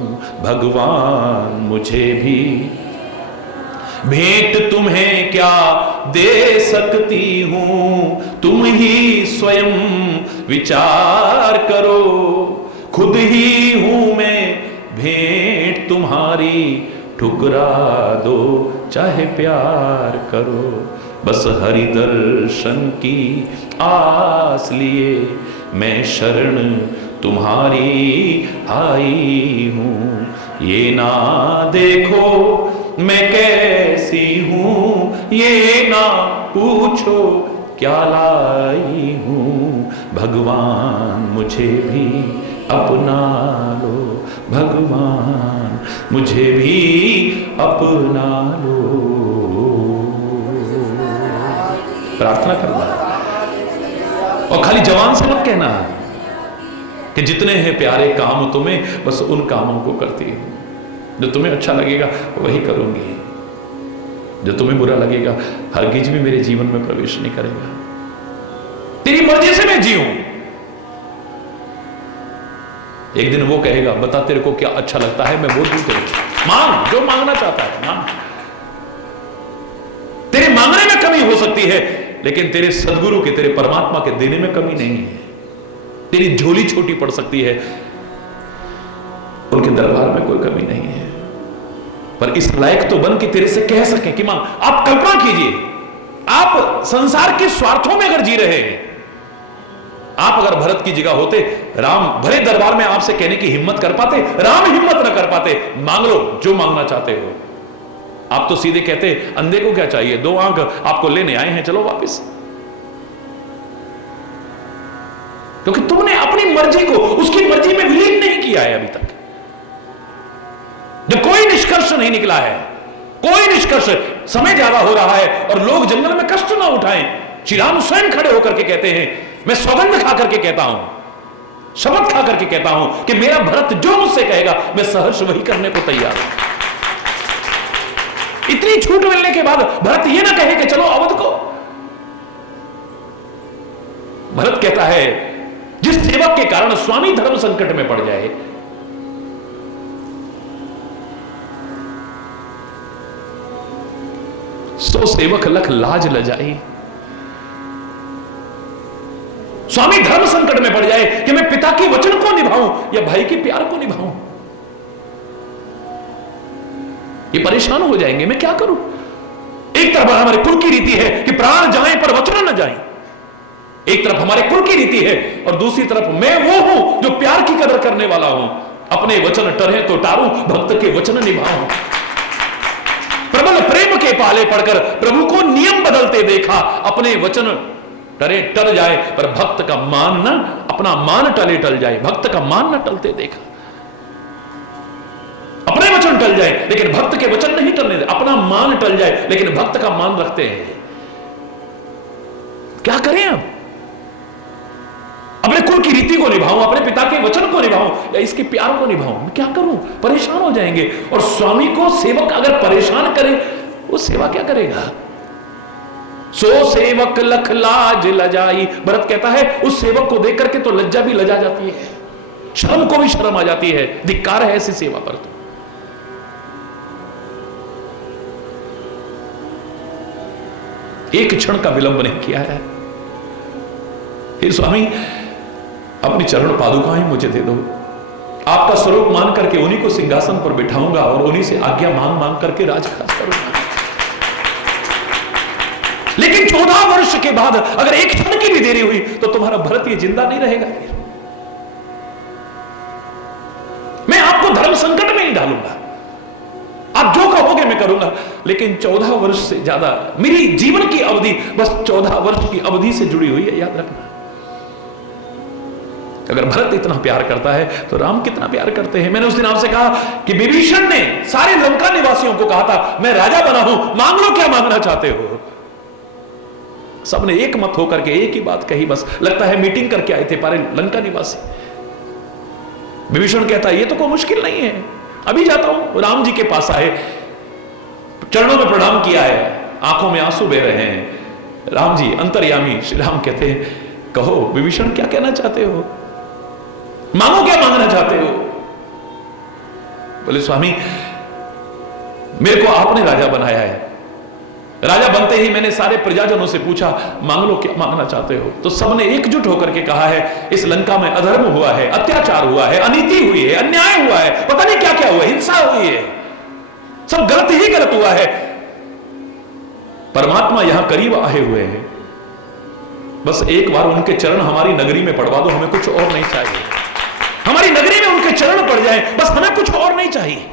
भगवान मुझे भी भेंट तुम्हें क्या दे सकती हूं, तुम ही स्वयं विचार करो। खुद ही हूं मैं भेंट तुम्हारी, ठुकरा दो चाहे प्यार करो। बस हरि दर्शन की आस लिए मैं शरण तुम्हारी आई हूं। ये ना देखो मैं कैसी हूं, ये ना पूछो क्या लाई हूं। भगवान मुझे भी अपना लो, भगवान मुझे भी अपना लो। प्रार्थना करना, और खाली जवान से मत कहना कि जितने हैं प्यारे काम तुम्हें, बस उन कामों को करती हूं। जो तुम्हें अच्छा लगेगा वही करूंगी, जो तुम्हें बुरा लगेगा हरगिज भी मेरे जीवन में प्रवेश नहीं करेगा। तेरी मर्जी से मैं जीऊं। एक दिन वो कहेगा बता तेरे को क्या अच्छा लगता है, मैं बोल दूं तेरे को, मांग जो मांगना चाहता है मांग। तेरे मांगने में कमी हो सकती है, लेकिन तेरे सदगुरु के, तेरे परमात्मा के देने में कमी नहीं है। तेरी झोली छोटी पड़ सकती है, उनके दरबार में कोई कमी नहीं है। पर इस लायक तो बन कि तेरे से कह सके कि मां। आप कल्पना कीजिए, आप संसार के स्वार्थों में अगर जी रहे हैं, आप अगर भरत की जगह होते, राम भरे दरबार में आपसे कहने की हिम्मत कर पाते? राम हिम्मत ना कर पाते। मांग लो जो मांगना चाहते हो। आप तो सीधे कहते अंधे को क्या चाहिए, 2 आंख आपको लेने आए हैं, चलो वापस। क्योंकि तुमने अपनी मर्जी को उसकी मर्जी में विलीन नहीं किया है अभी तक। जब कोई निष्कर्ष नहीं निकला है, कोई निष्कर्ष, समय ज्यादा हो रहा है और लोग जंगल में कष्ट ना उठाएं। श्री राम स्वयं खड़े होकर के कहते हैं, मैं सौगंध खा करके कहता हूं, शपथ खा करके कहता हूं कि मेरा भरत जो मुझसे कहेगा मैं सहर्ष वही करने को तैयार हूं। इतनी छूट मिलने के बाद भरत ये ना कहे कि चलो अवध को। भरत कहता है जिस सेवक के कारण स्वामी धर्म संकट में पड़ जाए, सो सेवक लख लाज लजाई। स्वामी धर्म संकट में पड़ जाए कि मैं पिता के वचन को निभाऊं या भाई के प्यार को निभाऊं, ये परेशान हो जाएंगे, मैं क्या करूं। एक तरफ हमारे कुल की रीति है कि प्राण जाएं पर वचन न जाएं, एक तरफ हमारे कुल की रीति है, और दूसरी तरफ मैं वो हूं जो प्यार की कदर करने वाला हूं। अपने वचन टरे तो टारूं, भक्त के वचन निभाऊं। प्रबल प्रेम के पाले पड़कर प्रभु को नियम बदलते देखा। अपने वचन टरे टल जाए पर भक्त का मान न, अपना मान टले टल जाए, भक्त का मान न टलते देखा। अपने वचन टल जाए लेकिन भक्त के वचन नहीं टलने दे, अपना मान टल जाए लेकिन भक्त का मान रखते हैं। क्या करें अब? अपने कुल की रीति को निभाऊं, अपने पिता के वचन को निभाऊं या इसके प्यार को निभाऊं, मैं क्या करूं? परेशान हो जाएंगे। और स्वामी को सेवक अगर परेशान करे, वो सेवा क्या करेगा? सो सेवक लख लाज लजाई। भरत कहता है उस सेवक को देख करके तो लज्जा भी लजा जाती है, शर्म को भी शर्म आ जाती है। धिक्कार है ऐसी सेवा पर। तो एक क्षण का विलंब नहीं किया है। हे स्वामी अपनी चरण पादुकाएं मुझे दे दो, आपका स्वरूप मान करके उन्हीं को सिंहासन पर बिठाऊंगा और उन्हीं से आज्ञा मांग मांग करके राजकाज करूंगा। लेकिन 14 वर्ष के बाद अगर एक क्षण की भी देरी हुई तो तुम्हारा भरत ये जिंदा नहीं रहेगा। फिर मैं आपको धर्म संकट में ही डालूंगा, आप जो कहोगे मैं करूंगा। लेकिन 14 वर्ष से ज्यादा मेरी जीवन की अवधि बस 14 वर्ष की अवधि से जुड़ी हुई है, याद रखना। अगर भरत इतना प्यार करता है तो राम कितना प्यार करते हैं। मैंने उस दिन आपसे कहा कि विभीषण ने सारे लंका निवासियों को कहा था मैं राजा बना हूं, मांग लो क्या मांगना चाहते हो। सबने एक मत होकर के एक ही बात कही, बस लगता है मीटिंग करके आए थे पारे लंका निवासी। विभीषण कहता है ये तो कोई मुश्किल नहीं है, अभी जाता हूं। राम जी के पास आए, चरणों में प्रणाम किया है, आंखों में आंसू बह रहे हैं। राम जी अंतर्यामी श्री राम कहते हैं कहो विभीषण क्या कहना चाहते हो, मांगो क्या मांगना चाहते हो। बोले स्वामी मेरे को आपने राजा बनाया है, राजा बनते ही मैंने सारे प्रजाजनों से पूछा मांग लो क्या मांगना चाहते हो। तो सबने एकजुट होकर के कहा है इस लंका में अधर्म हुआ है, अत्याचार हुआ है, अनीति हुई है, अन्याय हुआ है, पता नहीं क्या क्या हुआ है, हिंसा हुई है, सब गलत ही गलत हुआ है। परमात्मा यहां करीब आए हुए हैं, बस एक बार उनके चरण हमारी नगरी में पड़वा दो, हमें कुछ और नहीं चाहिए। हमारी नगरी में उनके चरण पड़ जाए, बस हमें कुछ और नहीं चाहिए।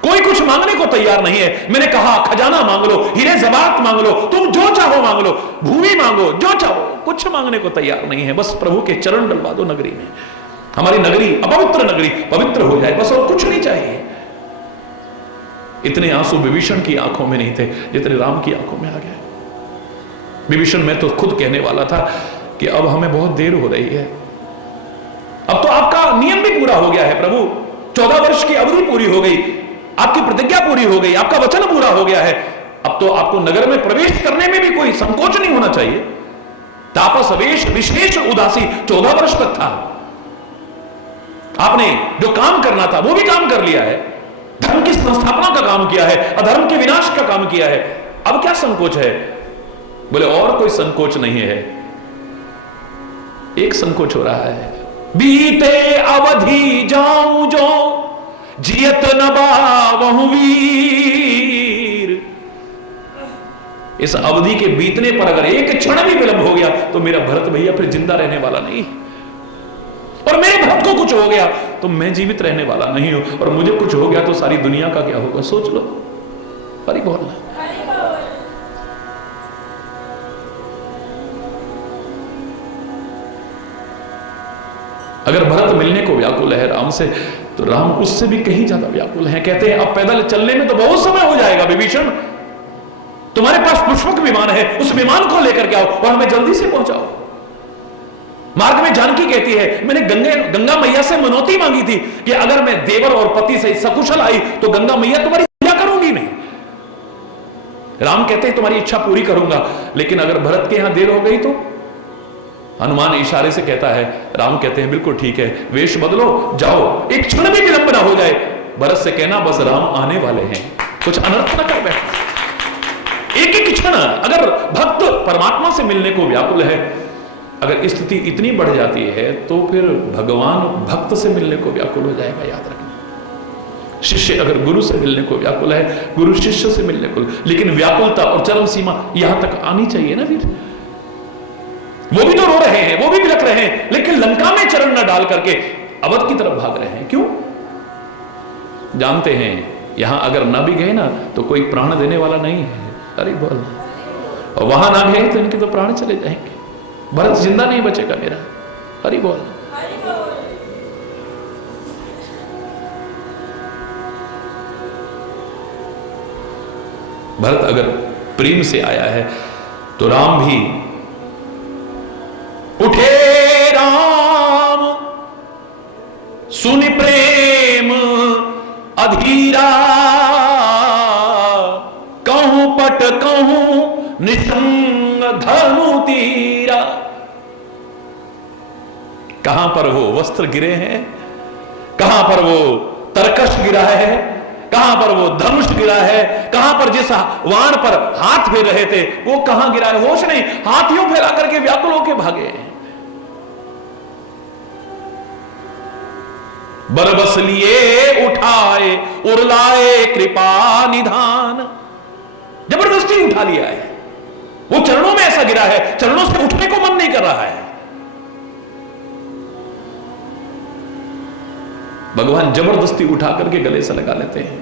कोई कुछ मांगने को तैयार नहीं है। मैंने कहा खजाना मांग लो, हीरे जवाहरात मांग लो, तुम जो चाहो मांग लो, भूमि मांगो, जो चाहो, कुछ मांगने को तैयार नहीं है। बस प्रभु के चरण डलवा दो नगरी में, हमारी नगरी अपवित्र नगरी पवित्र हो जाए, बस और कुछ नहीं चाहिए। इतने आंसू विभीषण की आंखों में नहीं थे जितने राम की आंखों में आ गए। विभीषण मैं तो खुद कहने वाला था कि अब हमें बहुत देर हो रही है, अब तो आपका नियम भी पूरा हो गया है प्रभु, 14 वर्ष की अवधि पूरी हो गई, आपकी प्रतिज्ञा पूरी हो गई, आपका वचन पूरा हो गया है, अब तो आपको नगर में प्रवेश करने में भी कोई संकोच नहीं होना चाहिए। तापस वेश विशेष उदासी 14 वर्ष तक था, आपने जो काम करना था वो भी काम कर लिया है, धर्म की संस्थापना का काम किया है, अधर्म के विनाश का काम किया है, अब क्या संकोच है? बोले और कोई संकोच नहीं है, एक संकोच हो रहा है, बीते अवधि जाऊं जो जियत न बावहु वीर। इस अवधि के बीतने पर अगर एक क्षण भी विलंब हो गया तो मेरा भरत भैया फिर जिंदा रहने वाला नहीं, और मेरे भक्त को कुछ हो गया तो मैं जीवित रहने वाला नहीं हूं, और मुझे कुछ हो गया तो सारी दुनिया का क्या होगा? सोच लो। हरि बोल। अगर भरत मिलने को व्याकुल है राम से, तो राम उससे भी कहीं ज्यादा व्याकुल हैं। कहते हैं अब पैदल चलने में तो बहुत समय हो जाएगा विभीषण, तुम्हारे पास पुष्पक विमान है, उस विमान को लेकर के आओ और हमें जल्दी से पहुंचाओ। मार्ग में जानकी कहती है मैंने गंगा मैया से मनौती मांगी थी कि अगर मैं देवर और पति से सकुशल आई तो गंगा मैया तुम्हारी पूजा करूंगी मैं। राम कहते हैं तुम्हारी इच्छा पूरी करूंगा, लेकिन अगर भरत के यहां देर हो गई तो? हनुमान इशारे से कहता है, राम कहते हैं बिल्कुल ठीक है, वेश बदलो जाओ, एक क्षण भी विलंब ना हो जाए। भरत से कहना बस राम आने वाले हैं, कुछ अनर्थ न कर बैठे। एक एक क्षण अगर भक्त परमात्मा से मिलने को व्याकुल है, अगर स्थिति इतनी बढ़ जाती है तो फिर भगवान भक्त से मिलने को व्याकुल हो जाएगा। याद रखना, शिष्य अगर गुरु से मिलने को व्याकुल है, गुरु शिष्य से मिलने को, लेकिन व्याकुलता और चरम सीमा यहां तक आनी चाहिए ना फिर। वो भी तो रो रहे हैं, वो भी बिलख रहे हैं, लेकिन लंका में चरण न डाल करके अवध की तरफ भाग रहे हैं। क्यों? जानते हैं यहां अगर ना भी गए ना तो कोई प्राण देने वाला नहीं है। अरे बोल, और वहां ना गए तो इनके तो प्राण चले जाएंगे, भरत जिंदा नहीं बचेगा मेरा। हरि बोल। भरत अगर प्रेम से आया है तो राम भी उठे राम सुनि प्रेम अधीरा, कहूं पट कहूं निसंग धनु तीरा। कहां पर वो वस्त्र गिरे हैं, कहां पर वो तरकश गिरा है, कहां पर वो धनुष गिरा है, कहां पर जिस वाण पर हाथ फेर रहे थे वो कहां गिरा है? होश नहीं, हाथियों फैला करके व्याकुल होके भागे। बरबस लिए उठाए उरलाए कृपा निधान, जबरदस्ती उठा लिया है। वो चरणों में ऐसा गिरा है, चरणों से उठने को मन नहीं कर रहा है। भगवान जबरदस्ती उठा करके गले से लगा लेते हैं।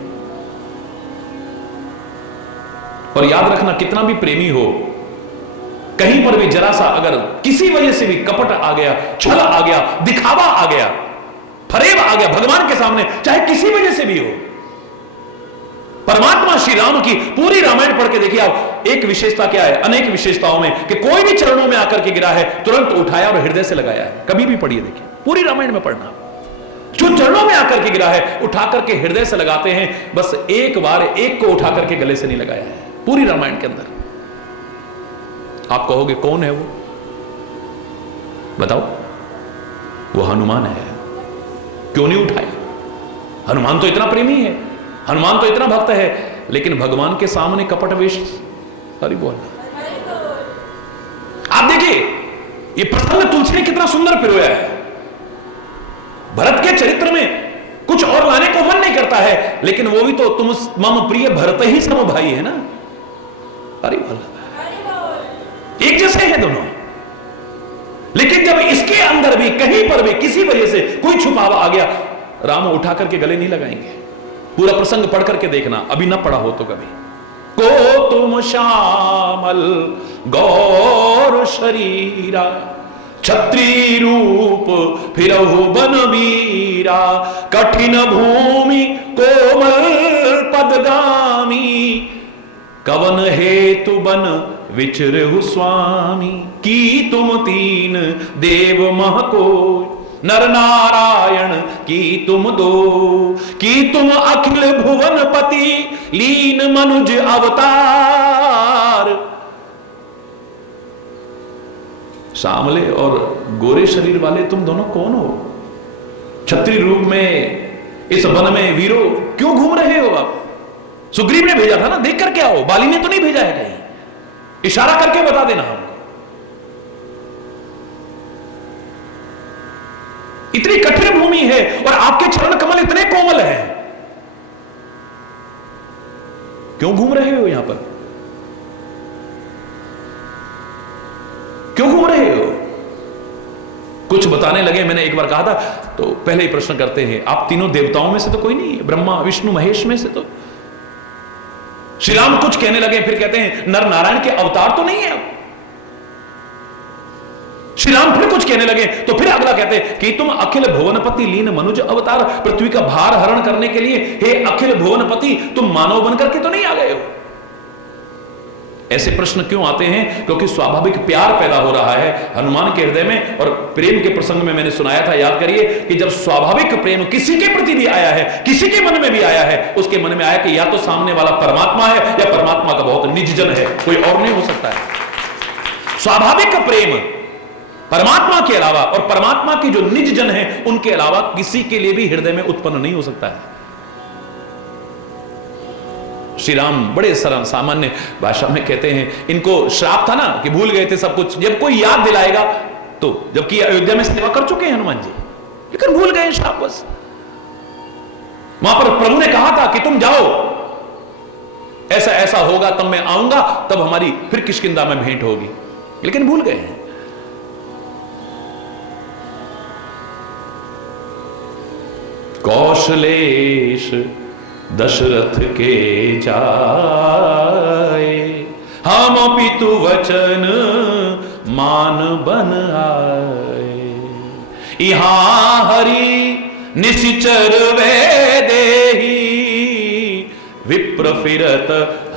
और याद रखना, कितना भी प्रेमी हो, कहीं पर भी जरा सा अगर किसी वजह से भी कपट आ गया, छल आ गया, दिखावा आ गया, फरेब आ गया भगवान के सामने, चाहे किसी वजह से भी हो, परमात्मा श्री राम की पूरी रामायण पढ़ के देखिए आप, एक विशेषता क्या है अनेक विशेषताओं में, कि कोई भी चरणों में आकर के गिरा है तुरंत उठाया और हृदय से लगाया है। कभी भी पढ़िए, देखिए पूरी रामायण में पढ़ना, जो चरणों में आकर के गिरा है उठा करके हृदय से लगाते हैं। बस एक बार एक को उठा करके गले से नहीं लगाया है पूरी रामायण के अंदर। आप कहोगे कौन है वो? बताओ। वो हनुमान है। क्यों नहीं उठाया? हनुमान तो इतना प्रेमी है, हनुमान तो इतना भक्त है, लेकिन भगवान के सामने कपट वेश। हरि बोल। आप देखिए ये प्रसंग तुलसी ने कितना सुंदर पिरोया है। भरत के चरित्र में कुछ और लाने को मन नहीं करता है, लेकिन वो भी तो तुम मम प्रिय भरत ही सम भाई है ना। हरि बोल। एक जैसे हैं दोनों, लेकिन जब इसके अंदर भी कहीं पर भी किसी वजह से कोई छुपावा आ गया, राम उठा करके गले नहीं लगाएंगे। पूरा प्रसंग पढ़ करके देखना, अभी ना पढ़ा हो तो कभी। को तुम श्यामल गौर शरीरा, छत्री रूप फिरहु बन वीरा, कठिन भूमि कोमल पदगामी, कवन हेतु बन विचरहु स्वामी, की तुम तीन देव महको, नर नारायण की तुम दो, की तुम अखिल भुवन पति, लीन मनुज अवतार। सांवले और गोरे शरीर वाले तुम दोनों कौन हो? क्षत्रिय रूप में इस वन में वीरो क्यों घूम रहे हो आप? सुग्रीव ने भेजा था ना, देख करके आओ। बाली ने तो नहीं भेजा है कहीं, इशारा करके बता देना हमको। इतनी कठिन भूमि है और आपके चरण कमल इतने कोमल हैं, क्यों घूम रहे हो यहां पर? क्यों घूम रहे हो? कुछ बताने लगे। मैंने एक बार कहा था, तो पहले ही प्रश्न करते हैं, आप तीनों देवताओं में से तो कोई नहीं है? ब्रह्मा विष्णु महेश में से तो? श्री राम कुछ कहने लगे, फिर कहते हैं नर नारायण के अवतार तो नहीं है आप? श्री राम फिर कुछ कहने लगे, तो फिर अगला कहते हैं कि तुम अखिल भुवनपति लीन मनुज अवतार, पृथ्वी का भार हरण करने के लिए हे अखिल भुवनपति तुम मानव बनकर के तो नहीं आ गए हो? ऐसे प्रश्न क्यों आते हैं? क्योंकि स्वाभाविक प्यार पैदा हो रहा है हनुमान के हृदय में। और प्रेम के प्रसंग में मैंने सुनाया था, याद करिए, कि जब स्वाभाविक प्रेम किसी के प्रति भी आया है, किसी के मन में भी आया है, उसके मन में आया कि या तो सामने वाला परमात्मा है या परमात्मा का बहुत निजजन है, कोई और नहीं हो सकता है। स्वाभाविक प्रेम परमात्मा के अलावा और परमात्मा की जो निजजन है उनके अलावा किसी के लिए भी हृदय में उत्पन्न नहीं हो सकता है। श्री राम बड़े सरल सामान्य भाषा में कहते हैं, इनको श्राप था ना कि भूल गए थे सब कुछ, जब कोई याद दिलाएगा तो, जबकि अयोध्या में सेवा कर चुके हैं हनुमान जी, लेकिन भूल गए श्राप बस। वहां पर प्रभु ने कहा था कि तुम जाओ, ऐसा ऐसा होगा तब मैं आऊंगा, तब हमारी फिर किष्किंधा में भेंट होगी, लेकिन भूल गए हैं। कौशलेश दशरथ के जाए, हम पितु वचन मान बन आए, यहां हरि निशिचर वे देही, विप्र फिरत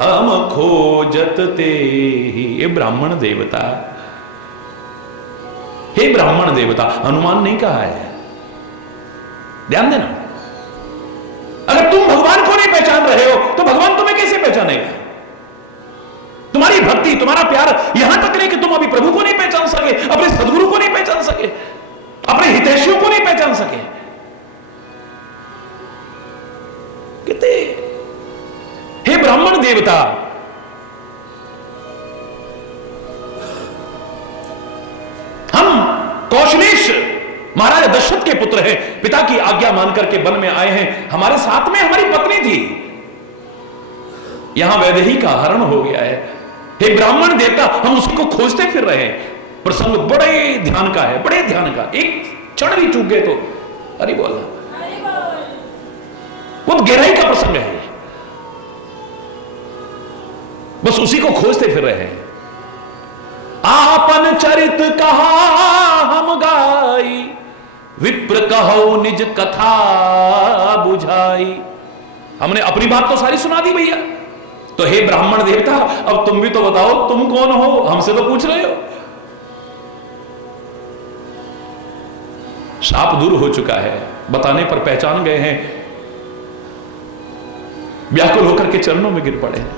हम खोजत तेहि। ये ब्राह्मण देवता, हे ब्राह्मण देवता, हनुमान नहीं कहा है, ध्यान देना। अगर तुम भगवान को नहीं पहचान रहे हो तो भगवान तुम्हें कैसे पहचानेगा? तुम्हारी भक्ति, तुम्हारा प्यार यहां तक नहीं कि तुम अभी प्रभु को नहीं पहचान सके, अपने सदगुरु को नहीं पहचान सके, अपने हितैषियों को नहीं पहचान सके। कहते हे ब्राह्मण देवता, हम कौशलेश महाराज दशरथ के पुत्र हैं, पिता की आज्ञा मान करके वन में आए हैं, हमारे साथ में हमारी पत्नी थी, यहां वैदेही का हरण हो गया है। हे ब्राह्मण देवता, हम उसी को खोजते फिर रहे हैं। प्रसंग बड़े ध्यान का है, बड़े ध्यान का, एक क्षण भी चूक गए तो अरे बोला, बहुत गहराई का प्रसंग है, बस उसी को खोजते फिर रहे हैं। आपन चरित कहा हम गाई, विप्र कहो निज कथा बुझाई। हमने अपनी बात तो सारी सुना दी भैया, तो हे ब्राह्मण देवता, अब तुम भी तो बताओ तुम कौन हो, हमसे तो पूछ रहे हो। शाप दूर हो चुका है, बताने पर पहचान गए हैं, व्याकुल होकर के चरणों में गिर पड़े हैं।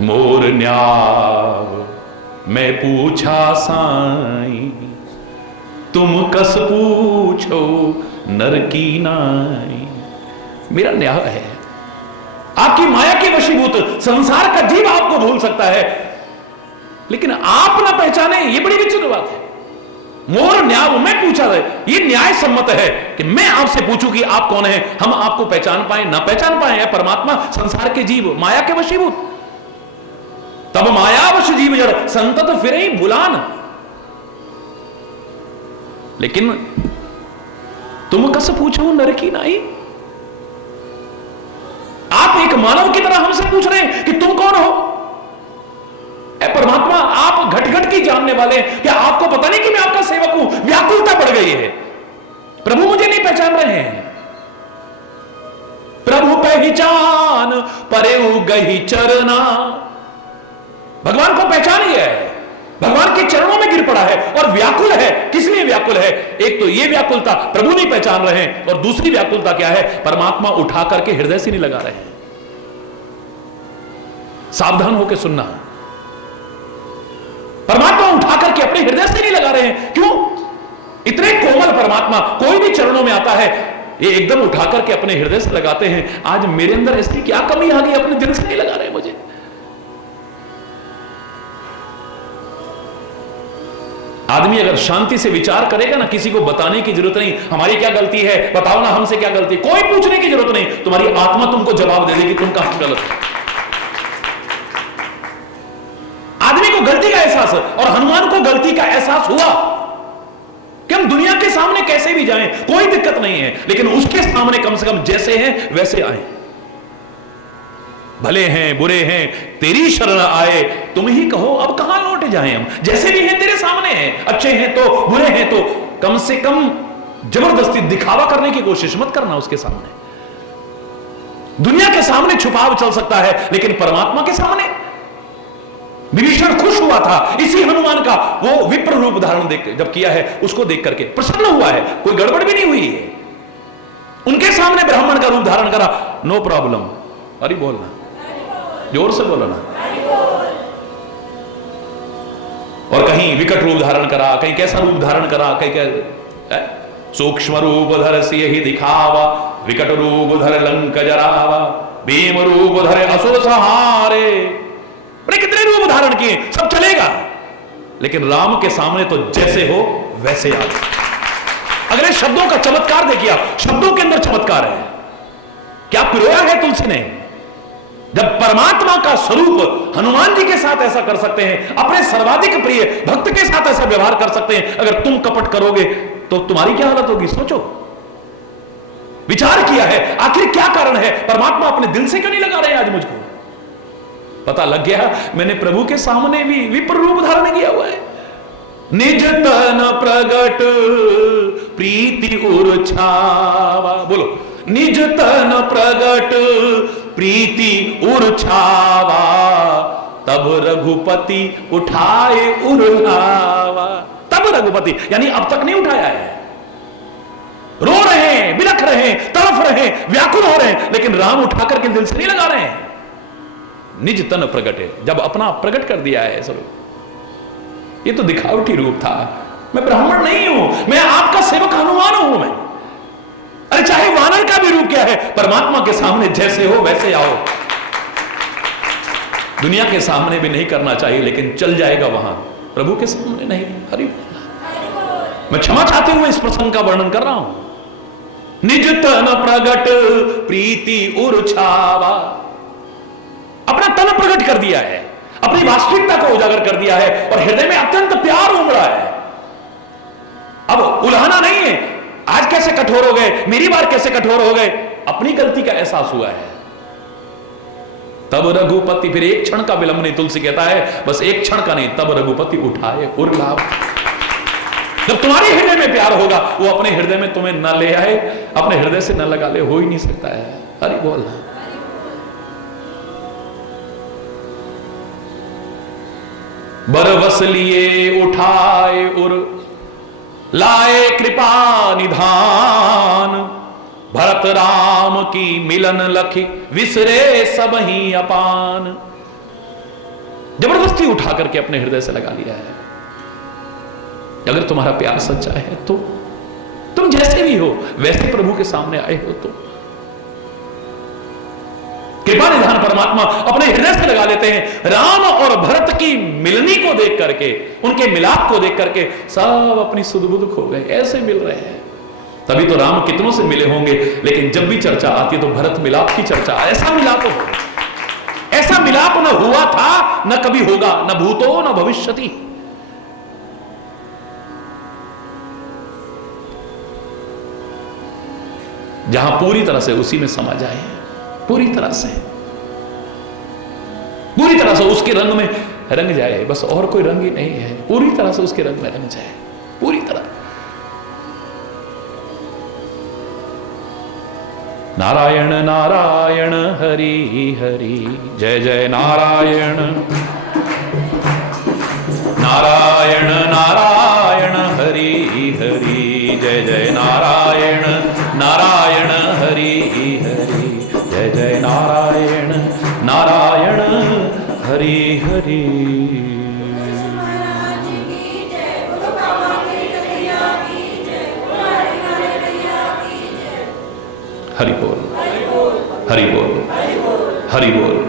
मोर न्याव मैं पूछा साई, तुम कस पूछो नर की नाई। मेरा न्याय है, आपकी माया के वशीभूत संसार का जीव आपको भूल सकता है, लेकिन आप ना पहचाने, ये बड़ी विचित्र बात है। मोर न्याव मैं पूछा है, ये न्याय सम्मत है कि मैं आपसे पूछूं कि आप कौन है, हम आपको पहचान पाए ना पहचान पाए। है परमात्मा संसार के जीव माया के वशीभूत, तब मायावश जीव जड़ संतत फिरे ही भुलान। लेकिन तुम कस पूछो नर की नाई, आप एक मानव की तरह हमसे पूछ रहे हैं कि तुम कौन हो। ए परमात्मा, आप घट घट की जानने वाले, क्या आपको पता नहीं कि मैं आपका सेवक हूं? व्याकुलता बढ़ गई है, प्रभु मुझे नहीं पहचान रहे हैं। प्रभु पहचान परेऊ गही चरना। भगवान को पहचान लिया है, भगवान के चरणों में गिर पड़ा है और व्याकुल है। किस लिए व्याकुल है? एक तो ये व्याकुलता प्रभु नहीं पहचान रहे हैं, और दूसरी व्याकुलता क्या है? परमात्मा उठा करके हृदय से नहीं लगा रहे हैं। सावधान होकर सुनना, परमात्मा उठा करके अपने हृदय से नहीं लगा रहे हैं। क्यों? इतने कोमल परमात्मा कोई भी चरणों में आता है, ये एकदम उठा करके अपने हृदय से लगाते हैं। आज मेरे अंदर इसकी क्या कमी आ गई, अपने दिल से नहीं लगा रहे मुझे। आदमी अगर शांति से विचार करेगा ना, किसी को बताने की जरूरत नहीं हमारी क्या गलती है, बताओ ना हमसे क्या गलती, कोई पूछने की जरूरत नहीं, तुम्हारी आत्मा तुमको जवाब दे देगी तुम कहां गलत हो। आदमी को गलती का एहसास, और हनुमान को गलती का एहसास हुआ कि हम दुनिया के सामने कैसे भी जाएं कोई दिक्कत नहीं है, लेकिन उसके सामने कम से कम जैसे हैं वैसे आए। भले हैं बुरे हैं तेरी शरण आए, तुम ही कहो अब कहां लौट जाएं हम। जैसे भी हैं तेरे सामने हैं, अच्छे हैं तो बुरे हैं तो, कम से कम जबरदस्ती दिखावा करने की कोशिश मत करना उसके सामने। दुनिया के सामने छुपाव चल सकता है, लेकिन परमात्मा के सामने। विभीषण खुश हुआ था इसी हनुमान का वो विप्र रूप धारण देख जब किया है, उसको देख करके प्रसन्न हुआ है, कोई गड़बड़ भी नहीं हुई है। उनके सामने ब्राह्मण का रूप धारण करा, नो प्रॉब्लम। अरे बोलना, जोर से बोलो ना। और कहीं विकट रूप धारण करा, कहीं कैसा रूप धारण करा, कहीं क्या सूक्ष्म रूप धर सिय ही दिखावा, विकट रूप धर लंक जरावा, भीम रूप धर असुर सहारे। बड़े कितने रूप धारण किए, सब चलेगा, लेकिन राम के सामने तो जैसे हो वैसे आ। अगले शब्दों का चमत्कार देखिए आप, शब्दों के अंदर चमत्कार है। क्या पिरोया है तुलसी ने? जब परमात्मा का स्वरूप हनुमान जी के साथ ऐसा कर सकते हैं, अपने सर्वाधिक प्रिय भक्त के साथ ऐसा व्यवहार कर सकते हैं, अगर तुम कपट करोगे तो तुम्हारी क्या हालत होगी? सोचो, विचार किया है आखिर क्या कारण है? परमात्मा अपने दिल से क्यों नहीं लगा रहे हैं? आज मुझको पता लग गया, मैंने प्रभु के सामने भी विप्र रूप धारण किया हुआ है। निज तन प्रगट प्रीति उर्छावा, बोलो, निज तन प्रगट प्रीति उर्छावा, तब रघुपति उठाए उर्लावा। तब रघुपति यानी अब तक नहीं उठाया है, रो रहे हैं, बिलख रहे हैं, तड़फ रहे हैं, व्याकुल हो रहे हैं, लेकिन राम उठा करके दिल से नहीं लगा रहे हैं। निज तन प्रगटे, जब अपना प्रकट कर दिया है स्वरूप। ये तो दिखावटी रूप था, मैं ब्राह्मण नहीं हूं, मैं आपका सेवक हनुमान हूं मैं। अरे चाहे वानर का भी रूप क्या है, परमात्मा के सामने जैसे हो वैसे आओ। दुनिया के सामने भी नहीं करना चाहिए, लेकिन चल जाएगा वहां, प्रभु के सामने नहीं। हरि मैं क्षमा चाहते हुए इस प्रसंग का वर्णन कर रहा हूं। निज तन प्रगट प्रीति उर्छावा, अपना तन प्रकट कर दिया है, अपनी वास्तविकता को उजागर कर दिया है, और हृदय में अत्यंत प्यार उमड़ा है। अब उल्हाना नहीं है, आज कैसे कठोर हो गए, मेरी बार कैसे कठोर हो गए, अपनी गलती का एहसास हुआ है। तब रघुपति, फिर एक क्षण का विलंब नहीं, तुलसी कहता है बस एक क्षण का नहीं, तब रघुपति उठाए उर्लाभ। जब तुम्हारे हृदय में प्यार होगा, वो अपने हृदय में तुम्हें न ले आए, अपने हृदय से न लगा ले, हो ही नहीं सकता है। अरे बोल, बरवस लिए उठाए उर, लाए कृपा निधान, भरत राम की मिलन लखी, विसरे सब ही अपान। जबरदस्ती उठा करके अपने हृदय से लगा लिया है। अगर तुम्हारा प्यार सच्चा है तो तुम जैसे भी हो वैसे प्रभु के सामने आए हो तो कृपा निधान परमात्मा अपने हृदय से लगा लेते हैं। राम और भरत की मिलनी को देख करके, उनके मिलाप को देख करके सब अपनी सुध-बुध खो गए, ऐसे मिल रहे हैं। तभी तो राम कितनों से मिले होंगे, लेकिन जब भी चर्चा आती है तो भरत मिलाप की चर्चा। ऐसा मिलाप हो, ऐसा मिलाप न हुआ था, न कभी होगा, न भूतो न भविष्यति। जहां पूरी तरह से उसी में समा जाए, पूरी तरह से उसके रंग में रंग जाए, बस और कोई रंग ही नहीं है, पूरी तरह से उसके रंग में रंग जाए, पूरी तरह। नारायण नारायण हरि हरि, जय जय नारायण नारायण नारायण हरि हरि, जय जय नारायण नारायण हरि हरि, जय जय नारायण नारायण हरि हरि। हरि बोल, हरि बोल, हरि बोल।